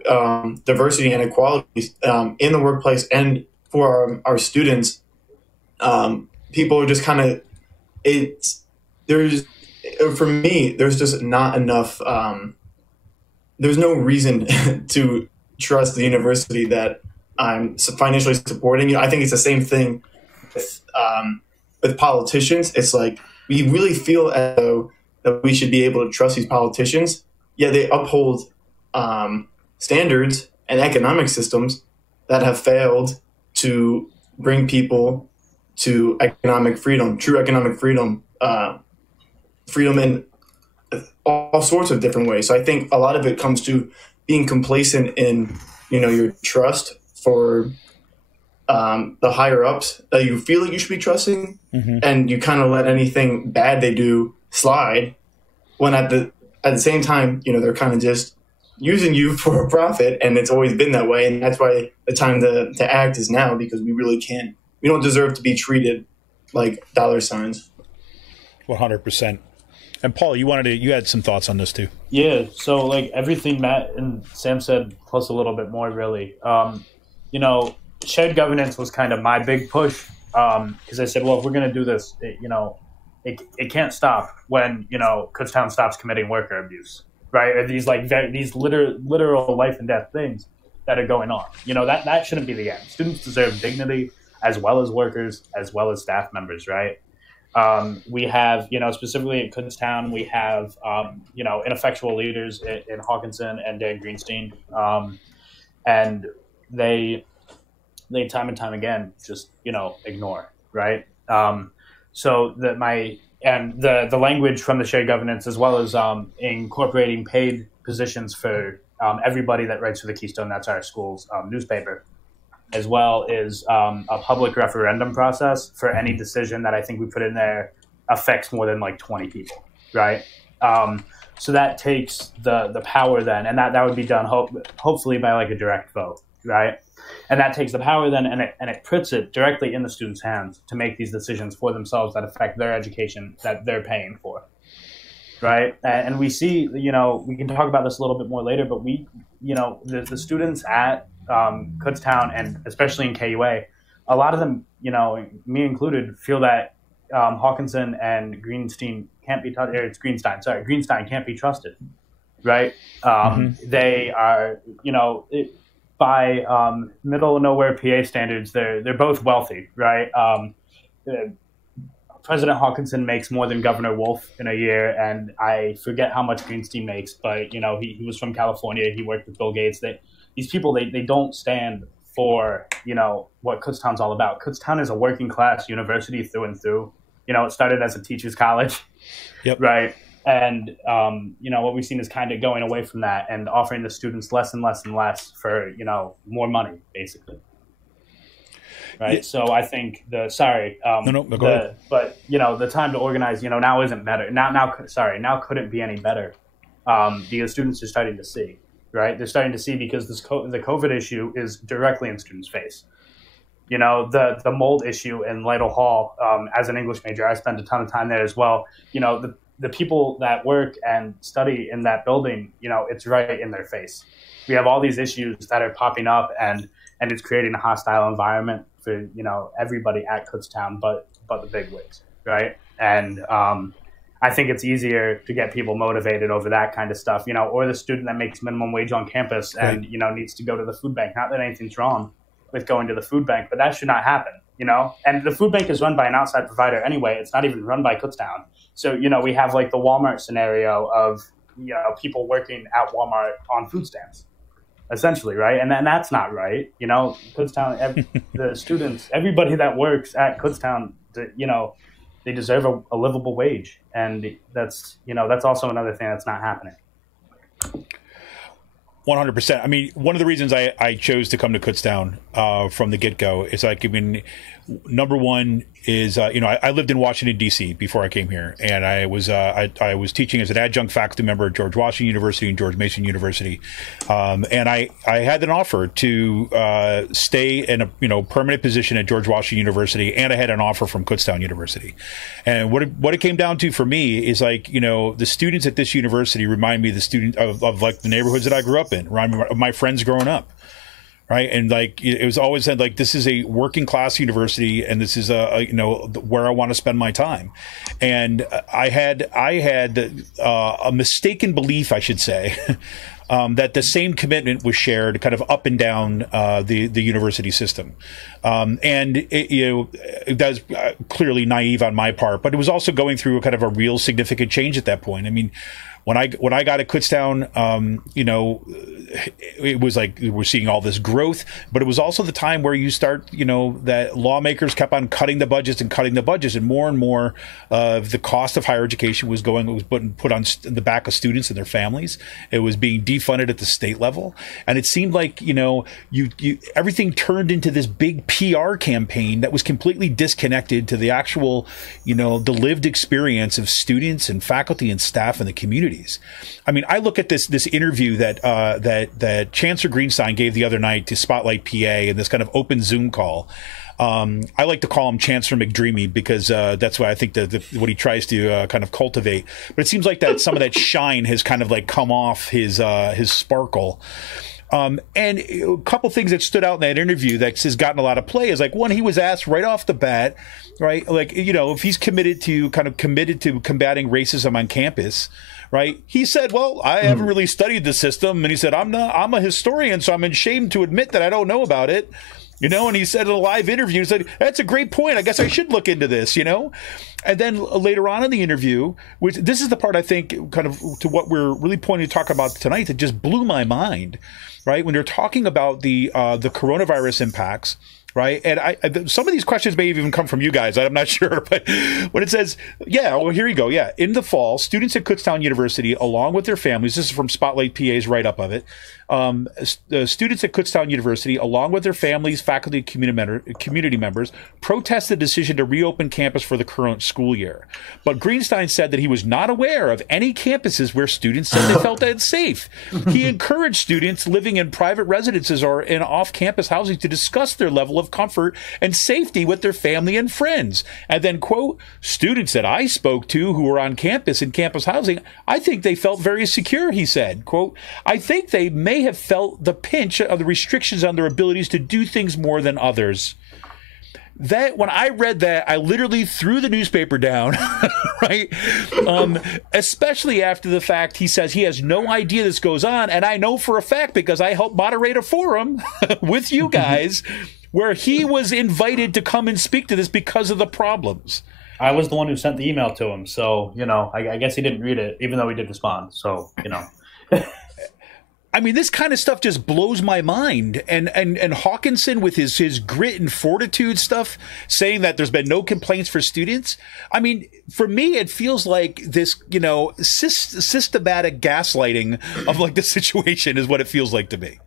diversity and equality in the workplace and for our students, people are just kind of, for me, there's just not enough, there's no reason to trust the university that I'm financially supporting. I think it's the same thing with politicians. It's like, we really feel as though that we should be able to trust these politicians. Yeah, they uphold standards and economic systems that have failed to bring people to economic freedom, true economic freedom, freedom in all sorts of different ways. So I think a lot of it comes to being complacent in, your trust for the higher ups that you feel like you should be trusting, and you kind of let anything bad they do slide. When at the same time, they're kind of just using you for a profit, and it's always been that way. And that's why the time to act is now, because we really can't. We don't deserve to be treated like dollar signs. 100%. And Paul, you had some thoughts on this too. Yeah. So everything Matt and Sam said, plus a little bit more, really. Shared governance was kind of my big push, because I said, well, if we're going to do this, it can't stop when Kutztown stops committing worker abuse, right? Or these these literal life and death things that are going on. That shouldn't be the end. Students deserve dignity, as well as workers, as well as staff members, right? We have, specifically at Kutztown, we have, ineffectual leaders in Hawkinson and Dan Greenstein, and they time and time again just ignore, right? So that the language from the shared governance, as well as incorporating paid positions for everybody that writes for the Keystone, that's our school's newspaper, as well as a public referendum process for any decision that I think we put in there affects more than 20 people, right? So that takes the power then, and that would be done hopefully by a direct vote, right? And that takes the power then, and it puts it directly in the students' hands to make these decisions for themselves that affect their education that they're paying for, right? And we see, we can talk about this a little bit more later, but the students at Kutztown, and especially in KUA, a lot of them, me included, feel that Hawkinson and Greenstein can't be Greenstein can't be trusted, right? They are, by middle of nowhere PA standards, they're both wealthy, right? President Hawkinson makes more than Governor Wolf in a year, and I forget how much Greenstein makes, but he was from California. He worked with Bill Gates. These people, they don't stand for, what Kutztown's all about. Kutztown is a working class university through and through. It started as a teacher's college, yep. Right? And, what we've seen is kind of going away from that and offering the students less and less and less for, more money, basically. Right. Yeah. So I think go ahead. But, the time to organize, now isn't better. Now couldn't be any better because students are starting to see. Right, they're starting to see because the COVID issue is directly in students' face. The mold issue in Lytle Hall. As an English major, I spent a ton of time there as well. The people that work and study in that building, it's right in their face. We have all these issues that are popping up, and it's creating a hostile environment for everybody at Kutztown, but the bigwigs, right? And I think it's easier to get people motivated over that kind of stuff, or the student that makes minimum wage on campus and, needs to go to the food bank. Not that anything's wrong with going to the food bank, but that should not happen, And the food bank is run by an outside provider anyway. It's not even run by Kutztown. So, we have like the Walmart scenario of, people working at Walmart on food stamps, essentially, right? And that's not right. Kutztown, the students, everybody that works at Kutztown, they deserve a livable wage, and that's also another thing that's not happening. 100%. I mean, one of the reasons I chose to come to Kutztown from the get-go is number one is, I lived in Washington, D.C. before I came here, and I was teaching as an adjunct faculty member at George Washington University and George Mason University. And I had an offer to stay in a permanent position at George Washington University, and I had an offer from Kutztown University. And what it came down to for me is the students at this university remind me of the neighborhoods that I grew up in, remind me of my friends growing up. Right. And it was always said, this is a working class university, and this is where I want to spend my time. And I had a mistaken belief, I should say, that the same commitment was shared kind of up and down the university system. And that was clearly naive on my part, but it was also going through kind of a real significant change at that point. I mean, when I got at Kutztown, it was we're seeing all this growth, but it was also the time where you start, that lawmakers kept on cutting the budgets, and more of the cost of higher education was put on the back of students and their families. It was being defunded at the state level, and it seemed like everything turned into this big PR campaign that was completely disconnected to the actual, the lived experience of students and faculty and staff in the communities. I mean, I look at this interview that Chancellor Greenstein gave the other night to Spotlight PA in this kind of open Zoom call. I like to call him Chancellor McDreamy because that's what I think what he tries to kind of cultivate. But it seems like that some of that shine has kind of come off his sparkle. And a couple things that stood out in that interview that has gotten a lot of play is one, he was asked right off the bat, right? If he's committed to combating racism on campus, right? He said, well, I haven't really studied the system. And he said, I'm a historian, so I'm ashamed to admit that I don't know about it. And he said in a live interview, he said, that's a great point. I guess I should look into this, And then later on in the interview, which this is the part I think kind of to what we're really pointing to talk about tonight that just blew my mind, right? When they're talking about the coronavirus impacts, right? And some of these questions may even come from you guys. I'm not sure, but when it says, here you go. Yeah. In the fall, students at Kutztown University, along with their families, this is from Spotlight PA's write-up of it, students at Kutztown University, along with their families, faculty, community members, protest the decision to reopen campus for the current school year. But Greenstein said that he was not aware of any campuses where students said they felt unsafe. He encouraged students living in private residences or in off-campus housing to discuss their level of comfort and safety with their family and friends. And then, quote, students that I spoke to who were on campus in campus housing, I think they felt very secure, he said. Quote, I think they may have felt the pinch of the restrictions on their abilities to do things more than others. That when I read that, I literally threw the newspaper down, right? Especially after the fact he says he has no idea this goes on. And I know for a fact because I helped moderate a forum with you guys where he was invited to come and speak to this because of the problems. I was the one who sent the email to him. So, I guess he didn't read it, even though he did respond. So, I mean, this kind of stuff just blows my mind. And Hawkinson with his grit and fortitude stuff, saying that there's been no complaints for students. I mean, for me, it feels like this, systematic gaslighting of like the situation is what it feels like to me.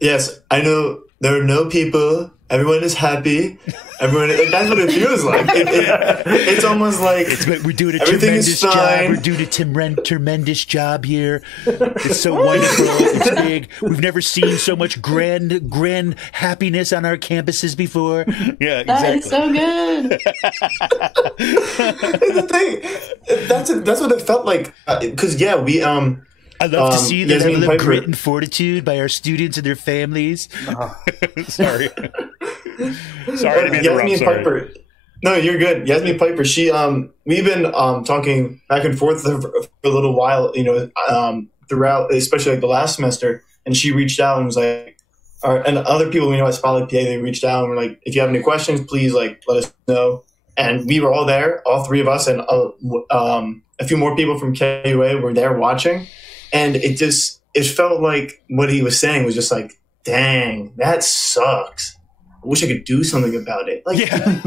Yes, I know there are no people. Everyone is happy. Everyone. That's what it feels like. It's almost like we're doing a everything tremendous is fine. job. We're doing a tremendous job here. It's so wonderful. It's big. We've never seen so much grand happiness on our campuses before. Yeah, That exactly. is so good. The thing. That's what it felt like. Because we I love to see the Yasmin level of Piper. grit and fortitude by our students and their families. Sorry. Sorry to be Yasmin interrupt. Piper. No, you're good. Yasmin Piper. She we've been talking back and forth for a little while, throughout, especially like the last semester. And she reached out and was like, and other people we know at Spotlight PA, they reached out and were like, if you have any questions, please like let us know. And we were all there, all three of us, and a few more people from KUA were there watching. And it felt like what he was saying was just like, dang, that sucks. I wish I could do something about it. Like,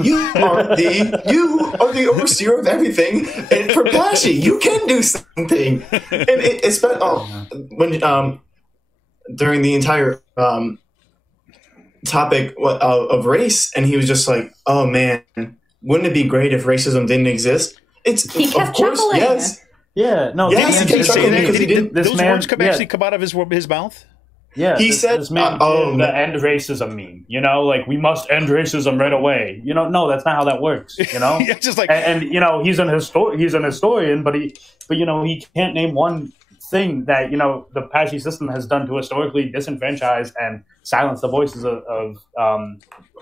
you are the overseer of everything. And for Pashi, you can do something. And it's been, when, during the entire topic of race, and he was just like, oh man, wouldn't it be great if racism didn't exist? He kept of course, chuckling. yes. Yeah, no. Yes, he kept chuckling because he didn't. Those words actually come out of his mouth? Yeah, he said, this man did the end racism meme. Like we must end racism right away. No, that's not how that works. Yeah, just like, and he's an historian, but he can't name one thing that the Apache system has done to historically disenfranchise and silence the voices of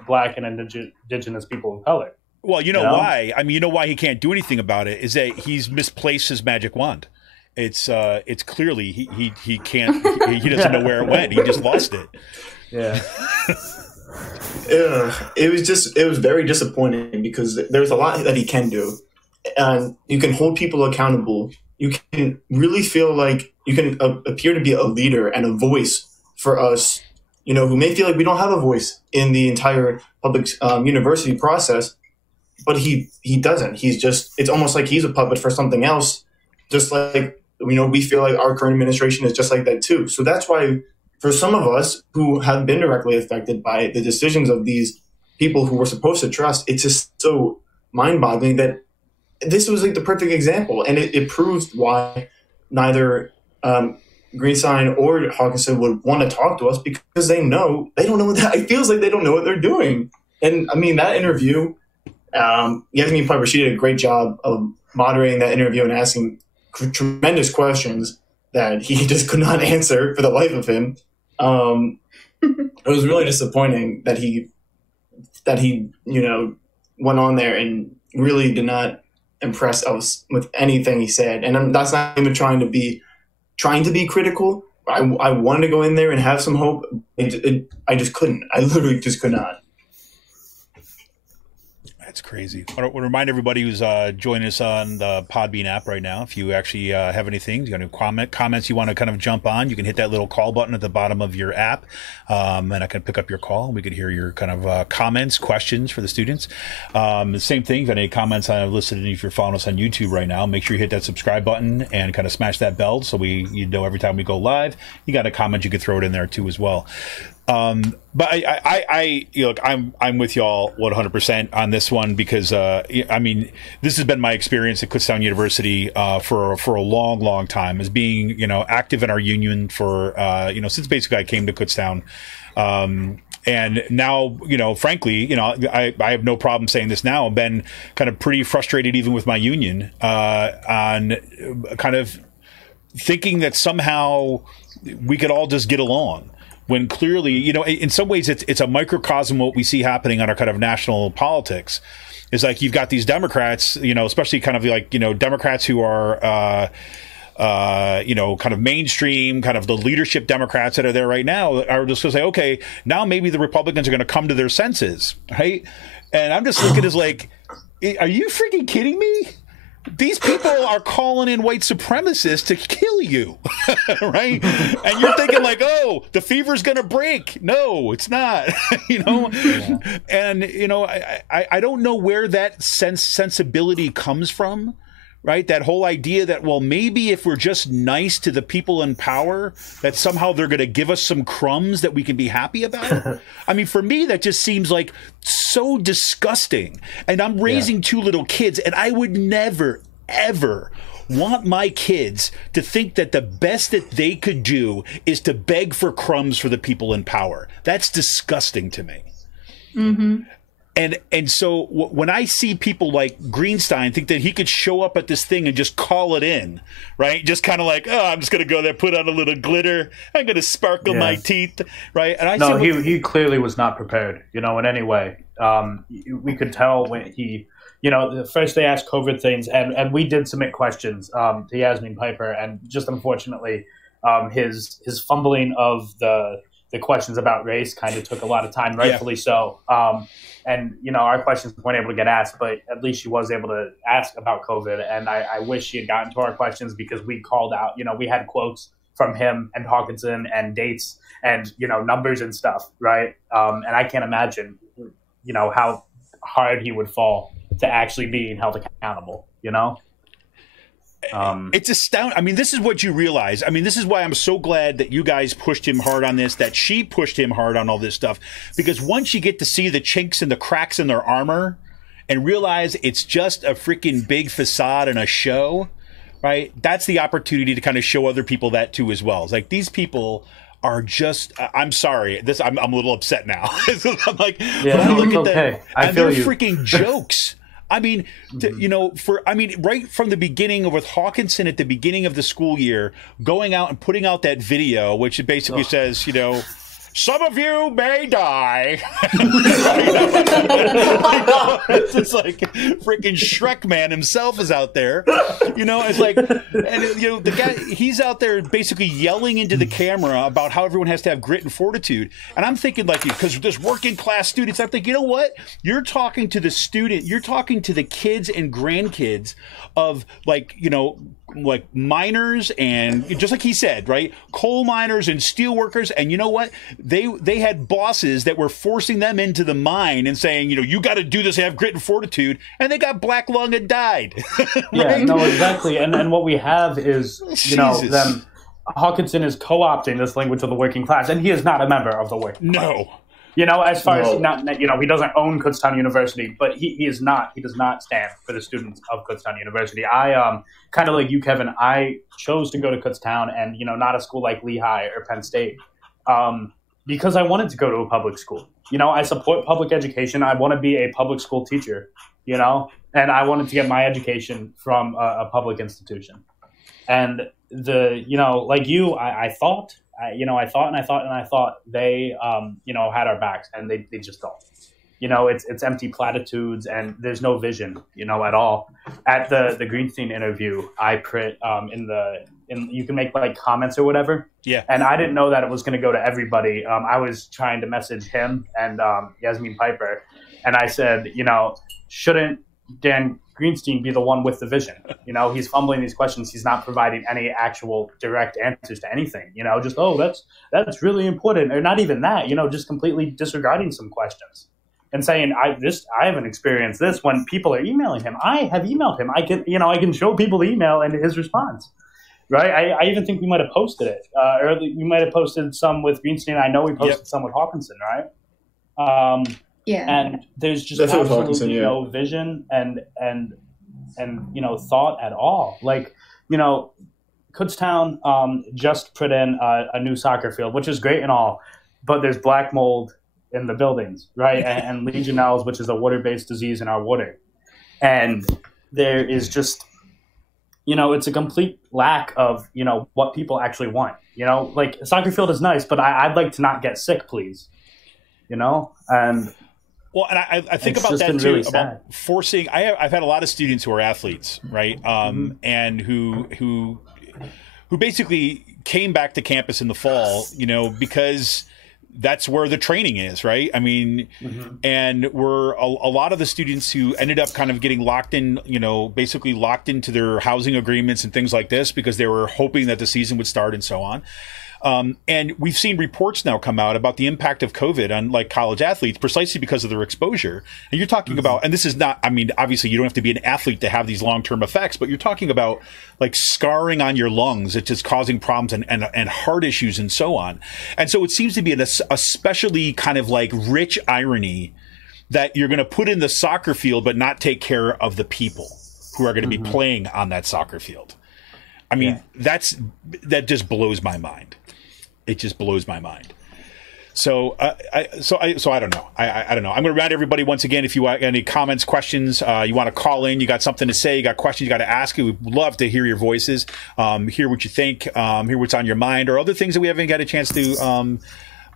Black and indigenous people of color. Well, why? I mean, you know why he can't do anything about it is that he's misplaced his magic wand. It's clearly he can't. He doesn't know where it went. He just lost it. Yeah. It was very disappointing because there's a lot that he can do, and you can hold people accountable. You can really feel like you can appear to be a leader and a voice for us, who may feel like we don't have a voice in the entire public university process. But he doesn't. It's almost like he's a puppet for something else, just like, we feel like our current administration is just like that too. So that's why for some of us who have been directly affected by the decisions of these people who we're supposed to trust, it's just so mind-boggling that this was like the perfect example. And it proves why neither Greenstein or Hawkinson would want to talk to us, because they don't know that. It feels like they don't know what they're doing. And I mean, that interview, Yasmin Piper, she did a great job of moderating that interview and asking tremendous questions that he just could not answer for the life of him. It was really disappointing that he went on there and really did not impress us with anything he said. And that's not even trying to be critical. I wanted to go in there and have some hope. I just couldn't. I literally just could not. That's crazy. I want to remind everybody who's joining us on the Podbean app right now, if you actually have anything, you got any comments you want to kind of jump on, you can hit that little call button at the bottom of your app, and I can pick up your call, and we could hear your kind of comments, questions for the students. The same thing, if you have any comments I've listed, if you're following us on YouTube right now, make sure you hit that subscribe button and kind of smash that bell so you know every time we go live. You got a comment, you could throw it in there too as well. But I'm with y'all 100% on this one because, I mean, this has been my experience at Kutztown University, for a long, long time as being, active in our union for, since basically I came to Kutztown. And now, frankly, I have no problem saying this now. I've been kind of pretty frustrated even with my union, on kind of thinking that somehow we could all just get along. When clearly, in some ways it's a microcosm of what we see happening on our kind of national politics. Is like you've got these Democrats, especially kind of like, Democrats who are, kind of mainstream, kind of the leadership Democrats that are there right now are just going to say, okay, now maybe the Republicans are going to come to their senses, right? And I'm just looking as like, are you freaking kidding me? these people are calling in white supremacists to kill you, right? And you're thinking like, oh, the fever's going to break. No, it's not, you know? Yeah. And, you know, I don't know where that sensibility comes from, right? That whole idea that, well, maybe if we're just nice to the people in power, that somehow they're going to give us some crumbs that we can be happy about. I mean, for me, that just seems like so disgusting. And I'm raising two little kids, and I would never, ever want my kids to think that the best that they could do is to beg for crumbs for the people in power. That's disgusting to me. Mm-hmm. And so when I see people like Greenstein think that he could show up at this thing and just call it in, right? Just kind of like, oh, I'm just going to go there, put on a little glitter. I'm going to sparkle my teeth, right? And he clearly was not prepared, you know, in any way. We could tell when he, you know, first they asked COVID things, and we did submit questions to Yasmin Piper, and just unfortunately, his fumbling of the questions about race kind of took a lot of time, rightfully so. And, you know, our questions weren't able to get asked, but at least she was able to ask about COVID. And I wish she had gotten to our questions, because we called out, you know, we had quotes from him and Hawkinson and dates and, you know, numbers and stuff, right? And I can't imagine, you know, how hard he would fall to actually being held accountable, you know? It's astounding. I mean, this is what you realize. I mean, this is why I'm so glad that you guys pushed him hard on this, that she pushed him hard on all this stuff, because once you get to see the chinks and the cracks in their armor and realize it's just a freaking big facade and a show, right? That's the opportunity to kind of show other people that too as well. It's like, these people are just, I'm sorry, I'm a little upset now. I'm like, when I look at them, and they're freaking jokes. I mean, you know, right from the beginning with Hawkinson at the beginning of the school year, going out and putting out that video, which it basically says, you know, some of you may die. It's just like freaking Shrek Man himself is out there. You know, it's like, and you know, the guy, he's out there basically yelling into the camera about how everyone has to have grit and fortitude. And I'm thinking, like, because there's working class students, I'm thinking, you know what? You're talking to the student, you're talking to the kids and grandkids of, like, you know, like miners and, just like he said, right, coal miners and steel workers. And you know what, they had bosses that were forcing them into the mine and saying, you know, you got to do this, have grit and fortitude, and they got black lung and died. Right? Yeah, no, exactly. And what we have is, you know, them, Hawkinson is co-opting this language of the working class, and he is not a member of the working class. You know, as far as not, you know, he doesn't own Kutztown University, but he does not stand for the students of Kutztown University. I kind of like you, Kevin. I chose to go to Kutztown and, you know, not a school like Lehigh or Penn State, because I wanted to go to a public school. You know, I support public education. I want to be a public school teacher. You know, and I wanted to get my education from a public institution. And you know, like you, I thought they, you know, had our backs, and they just don't. You know, it's empty platitudes, and there's no vision, you know, at all. At the Greenstein interview, I put you can make like comments or whatever. Yeah. And I didn't know that it was going to go to everybody. I was trying to message him and Yasmin Piper, and I said, you know, shouldn't Dan Greenstein be the one with the vision? You know, he's fumbling these questions. He's not providing any actual direct answers to anything. You know, just, oh, that's really important, or not even that. You know, just completely disregarding some questions and saying, I haven't experienced this, when people are emailing him. I have emailed him. I can show people the email and his response. Right. I even think we might have posted it, or we might have posted some with Greenstein. I know we posted some with Hawkinson, right? Yeah. And there's just absolutely no vision and you know, thought at all. Like, you know, Kutztown just put in a new soccer field, which is great and all, but there's black mold in the buildings, right? and Legionellas, which is a water-based disease in our water. And there is just, you know, it's a complete lack of, you know, what people actually want. You know, like, a soccer field is nice, but I'd like to not get sick, please. You know? And well, and I think about that too, really about forcing. I've had a lot of students who are athletes, right? And who basically came back to campus in the fall, you know, because that's where the training is, right? I mean, and we're a lot of the students who ended up kind of getting locked in, you know, basically locked into their housing agreements and things like this because they were hoping that the season would start and so on. And we've seen reports now come out about the impact of COVID on like college athletes precisely because of their exposure. And you're talking about, and this is not, I mean, obviously you don't have to be an athlete to have these long-term effects, but you're talking about like scarring on your lungs. It's just causing problems and heart issues and so on. And so it seems to be an especially kind of like rich irony that you're going to put in the soccer field, but not take care of the people who are going to be playing on that soccer field. I mean, that just blows my mind. It just blows my mind. So I don't know. I don't know. I'm going to remind everybody once again, if you want any comments, questions, you want to call in, you got something to say, you got questions you got to ask, we'd love to hear your voices, hear what you think, hear what's on your mind, or other things that we haven't got a chance to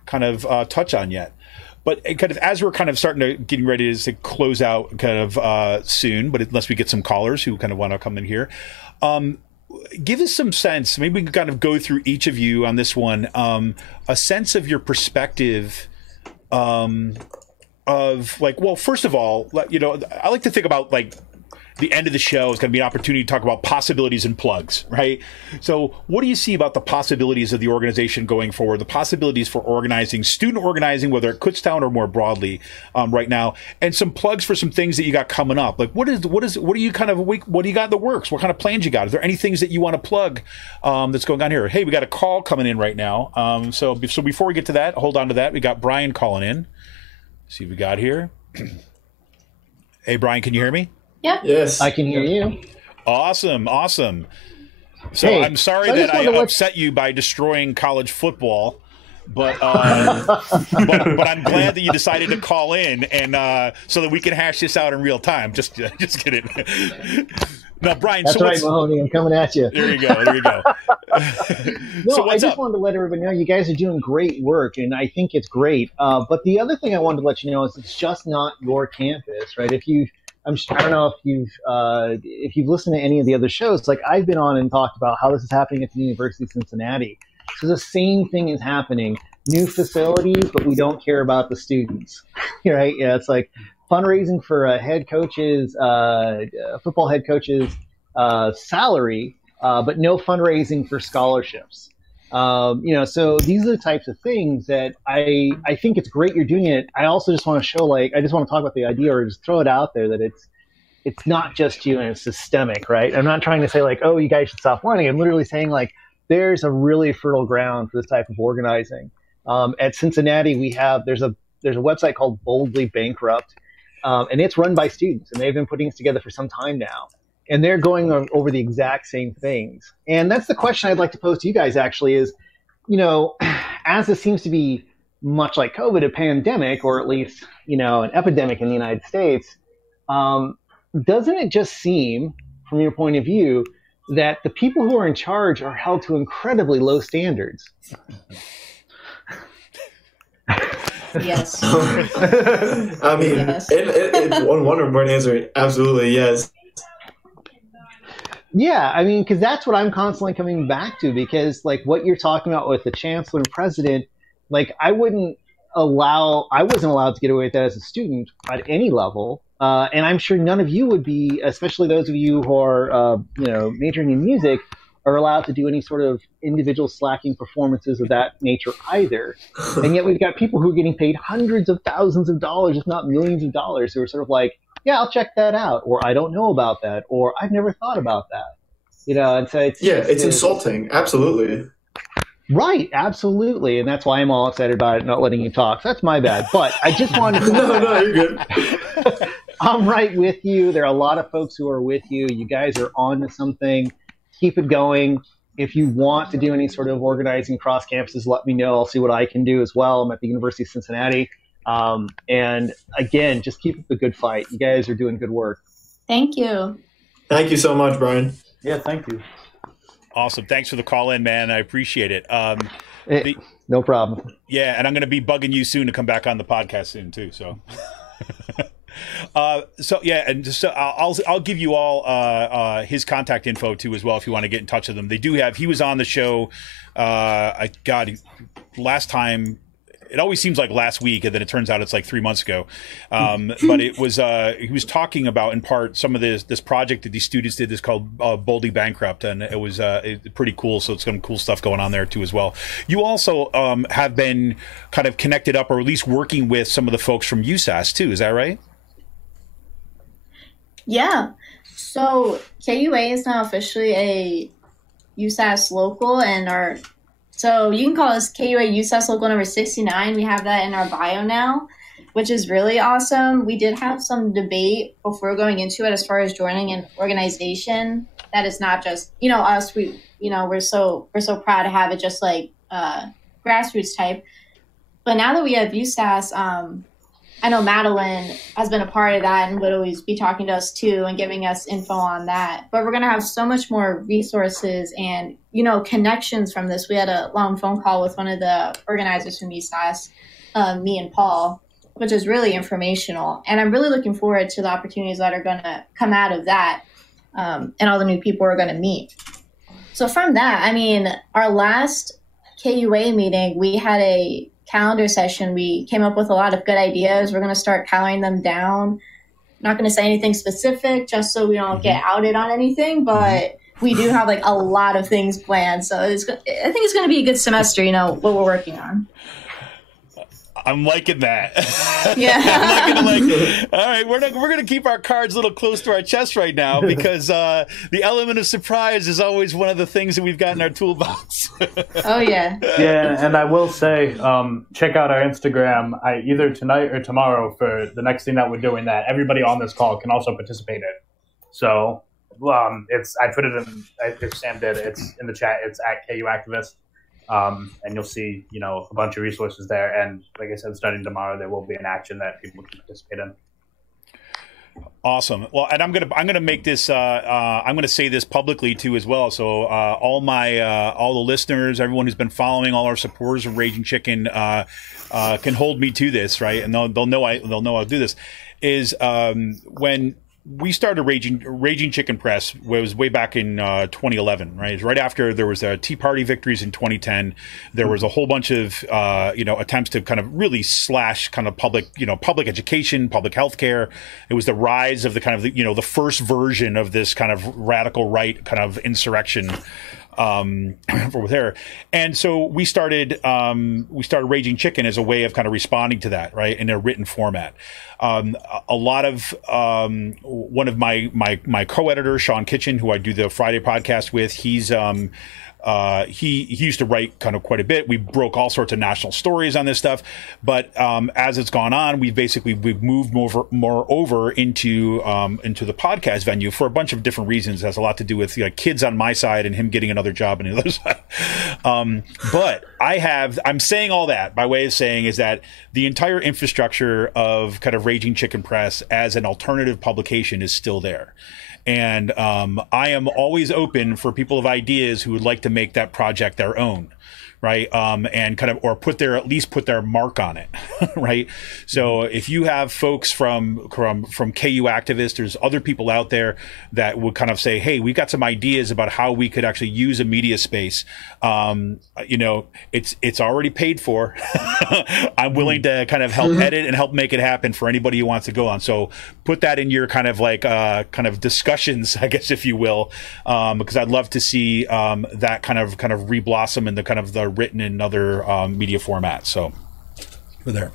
kind of touch on yet. But kind of as we're kind of getting ready to close out kind of soon, but unless we get some callers who kind of want to come in here, give us some sense. Maybe we can kind of go through each of you on this one, a sense of your perspective of like, well, first of all, you know, I like to think about like the end of the show is going to be an opportunity to talk about possibilities and plugs, right? So what do you see about the possibilities of the organization going forward, the possibilities for organizing, student organizing, whether at Kutztown or more broadly right now, and some plugs for some things that you got coming up? Like what do you got in the works? What kind of plans you got? Is there any things that you want to plug that's going on here? Hey, we got a call coming in right now. So before we get to that, hold on to that. We got Brian calling in. Let's see what we got here. Hey, Brian, can you hear me? Yep. Yes. I can hear you. Awesome. So hey, I'm sorry that I upset you by destroying college football, but but I'm glad that you decided to call in and so that we can hash this out in real time. Just kidding. Now, Brian. That's right, Mahoney. I'm coming at you. There you go. No, so I just wanted to let everybody know you guys are doing great work, and I think it's great. But the other thing I wanted to let you know is it's just not your campus, right? I don't know if you've listened to any of the other shows. Like I've been on and talked about how this is happening at the University of Cincinnati. So the same thing is happening. New facilities, but we don't care about the students, right? Yeah, it's like fundraising for a football head coach's salary, but no fundraising for scholarships. So these are the types of things that I think it's great you're doing it. I also just want to show, I just want to talk about the idea or just throw it out there that it's not just you and it's systemic, right? I'm not trying to say oh, you guys should stop whining. I'm literally saying there's a really fertile ground for this type of organizing. At Cincinnati, there's a website called Boldly Bankrupt, and it's run by students, and they've been putting this together for some time now. And they're going over the exact same things. And that's the question I'd like to pose to you guys actually is, as this seems to be much like COVID, a pandemic, or at least, an epidemic in the United States, doesn't it just seem, from your point of view, that the people who are in charge are held to incredibly low standards? Yes. I mean, yes. One word answer, absolutely yes. Yeah, I mean, because that's what I'm constantly coming back to, because what you're talking about with the chancellor and president, I wasn't allowed to get away with that as a student at any level. And I'm sure none of you would be, especially those of you who are, majoring in music, are allowed to do any sort of individual slacking performances of that nature either. And yet we've got people who are getting paid hundreds of thousands of dollars, if not millions of dollars, who are sort of yeah, I'll check that out, or I don't know about that, or I've never thought about that. And so it's insulting. Absolutely. Right. Absolutely. And that's why I'm all excited about it, not letting you talk. So that's my bad. But I just wanted to No, you're good. I'm right with you. There are a lot of folks who are with you. You guys are on to something. Keep it going. If you want to do any sort of organizing cross campuses, let me know. I'll see what I can do as well. I'm at the University of Cincinnati. And again, just keep up the good fight. You guys are doing good work. Thank you. Thank you so much, Brian. Yeah, thank you. Awesome. Thanks for the call in, man. I appreciate it. No problem. Yeah, and I'm going to be bugging you soon to come back on the podcast soon too. So, I'll give you all his contact info too as well if you want to get in touch with him. They do have. He was on the show. Last time it always seems like last week, and then it turns out it's like 3 months ago. But it was he was talking about in part some of this project that these students did. This called Boldly Bankrupt, and it was pretty cool. So it's some cool stuff going on there too as well. You also have been kind of connected up, or at least working with some of the folks from USAS too. Is that right? Yeah. So KUA is now officially a USAS local, and so you can call us KUA USAS local number 69. We have that in our bio now, which is really awesome. We did have some debate before going into it as far as joining an organization that is not just, us. We're so proud to have it just like grassroots type. But now that we have USAS, I know Madeline has been a part of that and would always be talking to us too and giving us info on that. But we're going to have so much more resources and, connections from this. We had a long phone call with one of the organizers from USAS, me and Paul, which is really informational. And I'm really looking forward to the opportunities that are going to come out of that and all the new people we're going to meet. So from that, our last KUA meeting, we had a calendar session. We came up with a lot of good ideas. We're going to start caloring them down. Not going to say anything specific just so we don't get outed on anything, but we do have like a lot of things planned. So I think it's going to be a good semester, what we're working on. I'm liking that. Yeah. I'm liking, all right, we're going to keep our cards a little close to our chest right now because the element of surprise is always one of the things that we've got in our toolbox. Oh, yeah. Yeah, and I will say, check out our Instagram either tonight or tomorrow for the next thing that we're doing that everybody on this call can also participate in. So I put it in, if Sam did, it's in the chat. It's at KU Activists. And you'll see, a bunch of resources there. And like I said, starting tomorrow, there will be an action that people can participate in. Awesome. Well, and I'm gonna make this. I'm gonna say this publicly too as well. So all the listeners, everyone who's been following, all our supporters of Raging Chicken, can hold me to this, right? And they'll know I'll do this. Is when we started Raging Chicken Press was way back in 2011, right? It was right after there was Tea Party victories in 2010. There was a whole bunch of attempts to kind of really slash kind of public education, public health care. It was the rise of the kind of the first version of this kind of radical right kind of insurrection over there. And so we started Raging Chicken as a way of kind of responding to that, right, in a written format. A lot of one of my co-editor, Sean Kitchen, who I do the Friday podcast with, he's he used to write kind of quite a bit. We broke all sorts of national stories on this stuff, but as it's gone on, we've moved more over into the podcast venue for a bunch of different reasons. It has a lot to do with kids on my side and him getting another job on the other side. But I'm saying all that by way of saying is that the entire infrastructure of kind of Raging Chicken Press as an alternative publication is still there. And I am always open for people of ideas who would like to make that project their own, right? And kind of, or at least put their mark on it, right? So if you have folks from KU Activists, there's other people out there that would kind of say, hey, we've got some ideas about how we could actually use a media space. It's already paid for. I'm willing to kind of help edit and help make it happen for anybody who wants to go on. So put that in your kind of kind of discussions, I guess, if you will, because I'd love to see that kind of re-blossom in the kind of the written and other media formats. So we're there.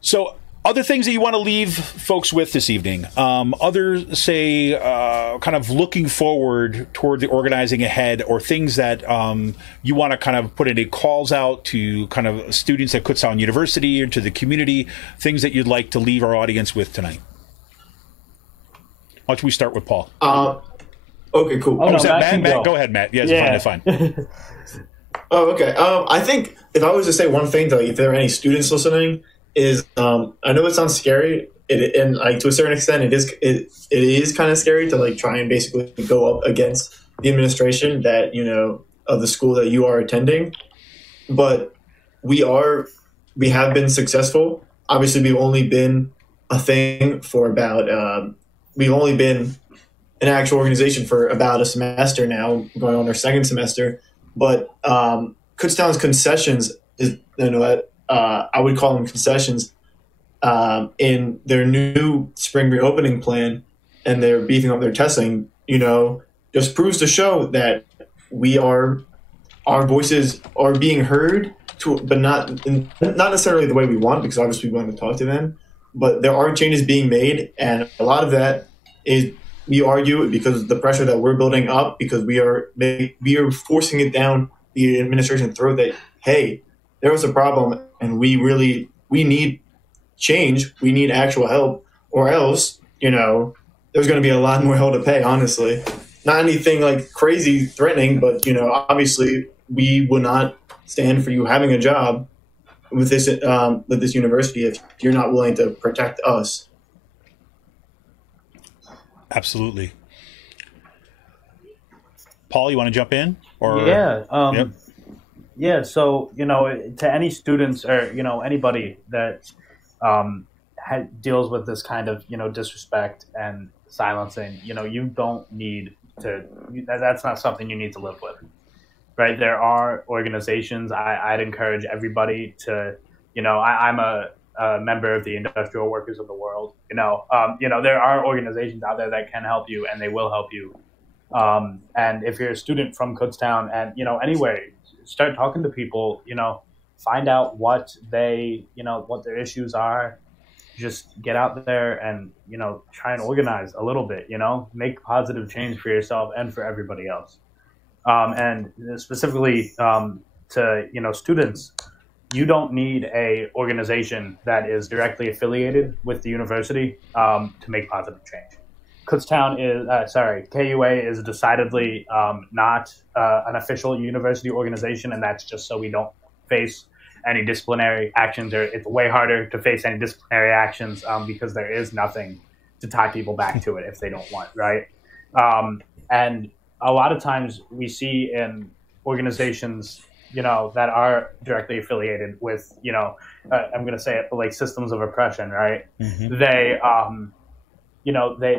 So other things that you want to leave folks with this evening, others say kind of looking forward toward the organizing ahead, or things that you want to kind of put any calls out to kind of students at Kutztown University or to the community, things that you'd like to leave our audience with tonight. Why don't we start with Paul? Okay, cool. Oh, no, Matt, go ahead, Matt. Yes, yeah. Fine. Oh, okay. I think if I was to say one thing, to, if there are any students listening, is I know it sounds scary, and to a certain extent, it is kind of scary to try and basically go up against the administration that of the school that you are attending. But we have been successful. Obviously, we've only been a thing for about we've only been an actual organization for about a semester now, going on our second semester. But Kutztown's concessions I would call them concessions, in their new spring reopening plan, and they're beefing up their testing, just proves to show that our voices are being heard, but not necessarily the way we want, because obviously we want to talk to them. But there are changes being made, and a lot of that is, we argue, because of the pressure that we're building up, because we are forcing it down the administration's throat that, hey, there was a problem, and we need change. We need actual help, or else, there's going to be a lot more hell to pay, honestly. Not anything like crazy threatening, but, obviously we will not stand for you having a job with this university if you're not willing to protect us. Absolutely. Paul, you want to jump in? Or Yeah. Yep. Yeah. So, to any students or, anybody that deals with this kind of, disrespect and silencing, you don't need to, that's not something you need to live with, right? There are organizations. I'd encourage everybody to, I'm a member of the Industrial Workers of the World. There are organizations out there that can help you, and they will help you. And if you're a student from Kutztown, and anywhere, start talking to people. Find out what what their issues are. Just get out there and try and organize a little bit. Make positive change for yourself and for everybody else. And specifically to students. You don't need a organization that is directly affiliated with the university to make positive change. KUA is decidedly not an official university organization, and that's just so we don't face any disciplinary actions, or it's way harder to face any disciplinary actions because there is nothing to tie people back to it if they don't want, right? And a lot of times we see in organizations that are directly affiliated with, I'm going to say it, but like systems of oppression, right? Mm-hmm.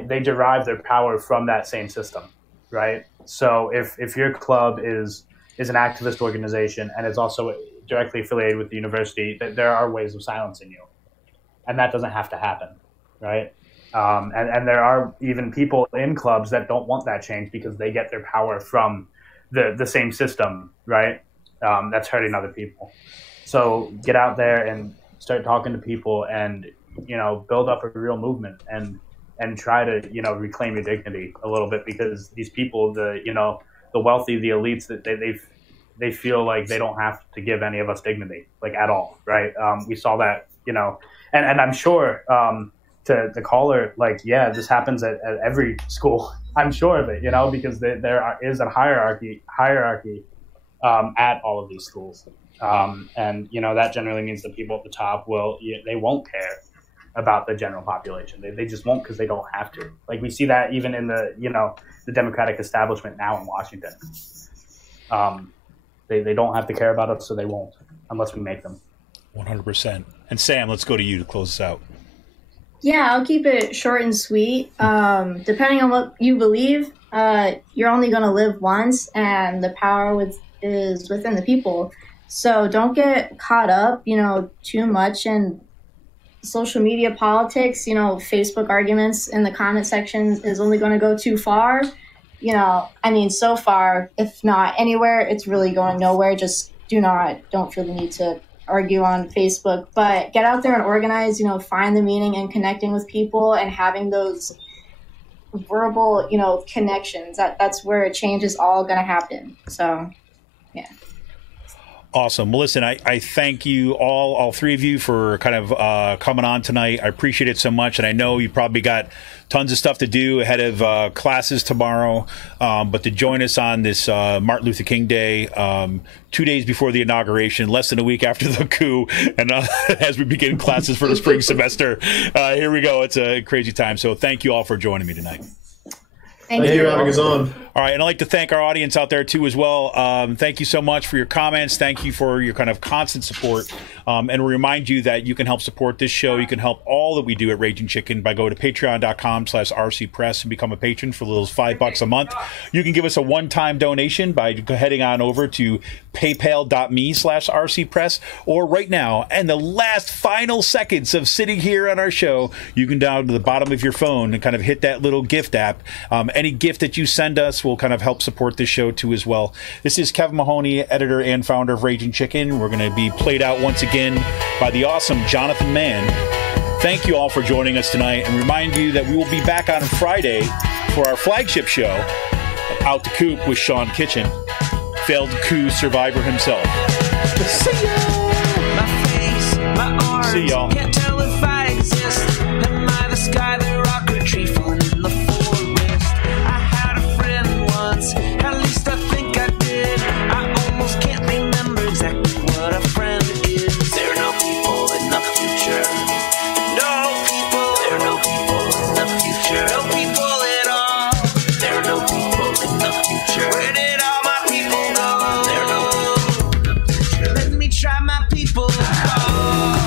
They derive their power from that same system, right? So if your club is an activist organization and is also directly affiliated with the university, there are ways of silencing you, and that doesn't have to happen, right? And there are even people in clubs that don't want that change because they get their power from the same system, right? That's hurting other people. So get out there and start talking to people, and build up a real movement, and try to reclaim your dignity a little bit, because these people, the wealthy, the elites, that they feel like they don't have to give any of us dignity, like, at all, right? We saw that, and I'm sure to the caller, like, yeah, this happens at every school. I'm sure of it, because there is a hierarchy at all of these schools. And, that generally means the people at the top they won't care about the general population. They just won't, because they don't have to. Like, we see that even in the Democratic establishment now in Washington. They don't have to care about us, so they won't, unless we make them. 100%. And Sam, let's go to you to close this out. Yeah, I'll keep it short and sweet. Depending on what you believe, you're only going to live once, and the power is within the people. So don't get caught up, too much in social media politics. Facebook arguments in the comment sections is only going to go too far. So far, if not anywhere, it's really going nowhere. Just don't feel the need to argue on Facebook, but get out there and organize, find the meaning in connecting with people and having those verbal, connections. That's where change is all going to happen. So, yeah. Awesome. Well, listen, I thank you all three of you, for kind of coming on tonight. I appreciate it so much. And I know you probably got tons of stuff to do ahead of classes tomorrow. But to join us on this Martin Luther King Day, 2 days before the inauguration, less than a week after the coup, and as we begin classes for the spring semester, here we go. It's a crazy time. So thank you all for joining me tonight. Thank you you for having us on. All right, and I'd like to thank our audience out there, too, as well. Thank you so much for your comments. Thank you for your kind of constant support. And remind you that you can help support this show. You can help all that we do at Raging Chicken by going to patreon.com/rcpress and become a patron for those $5 a month. You can give us a one-time donation by heading on over to paypal.me/rcpress. Or right now, and the last final seconds of sitting here on our show, you can down to the bottom of your phone and kind of hit that little gift app. Any gift that you send us will kind of help support this show too as well. This is Kevin Mahoney, editor and founder of Raging Chicken. We're going to be played out once again by the awesome Jonathan Mann. Thank you all for joining us tonight, and remind you that we will be back on Friday for our flagship show, Out the Coop with Sean Kitchen, failed coup survivor himself. See ya! My face, my arms, see y'all. Can't tell if I exist. Am I the sky, the rock, or tree falling in the forest? I had a friend once, at least I think I did. I almost can't remember exactly what a friend is. There are no people in the future. No people. There are no people in the future. No people at all. There are no people in the future. Where did all my people go? There are no people in the future. Let me try my people. Oh.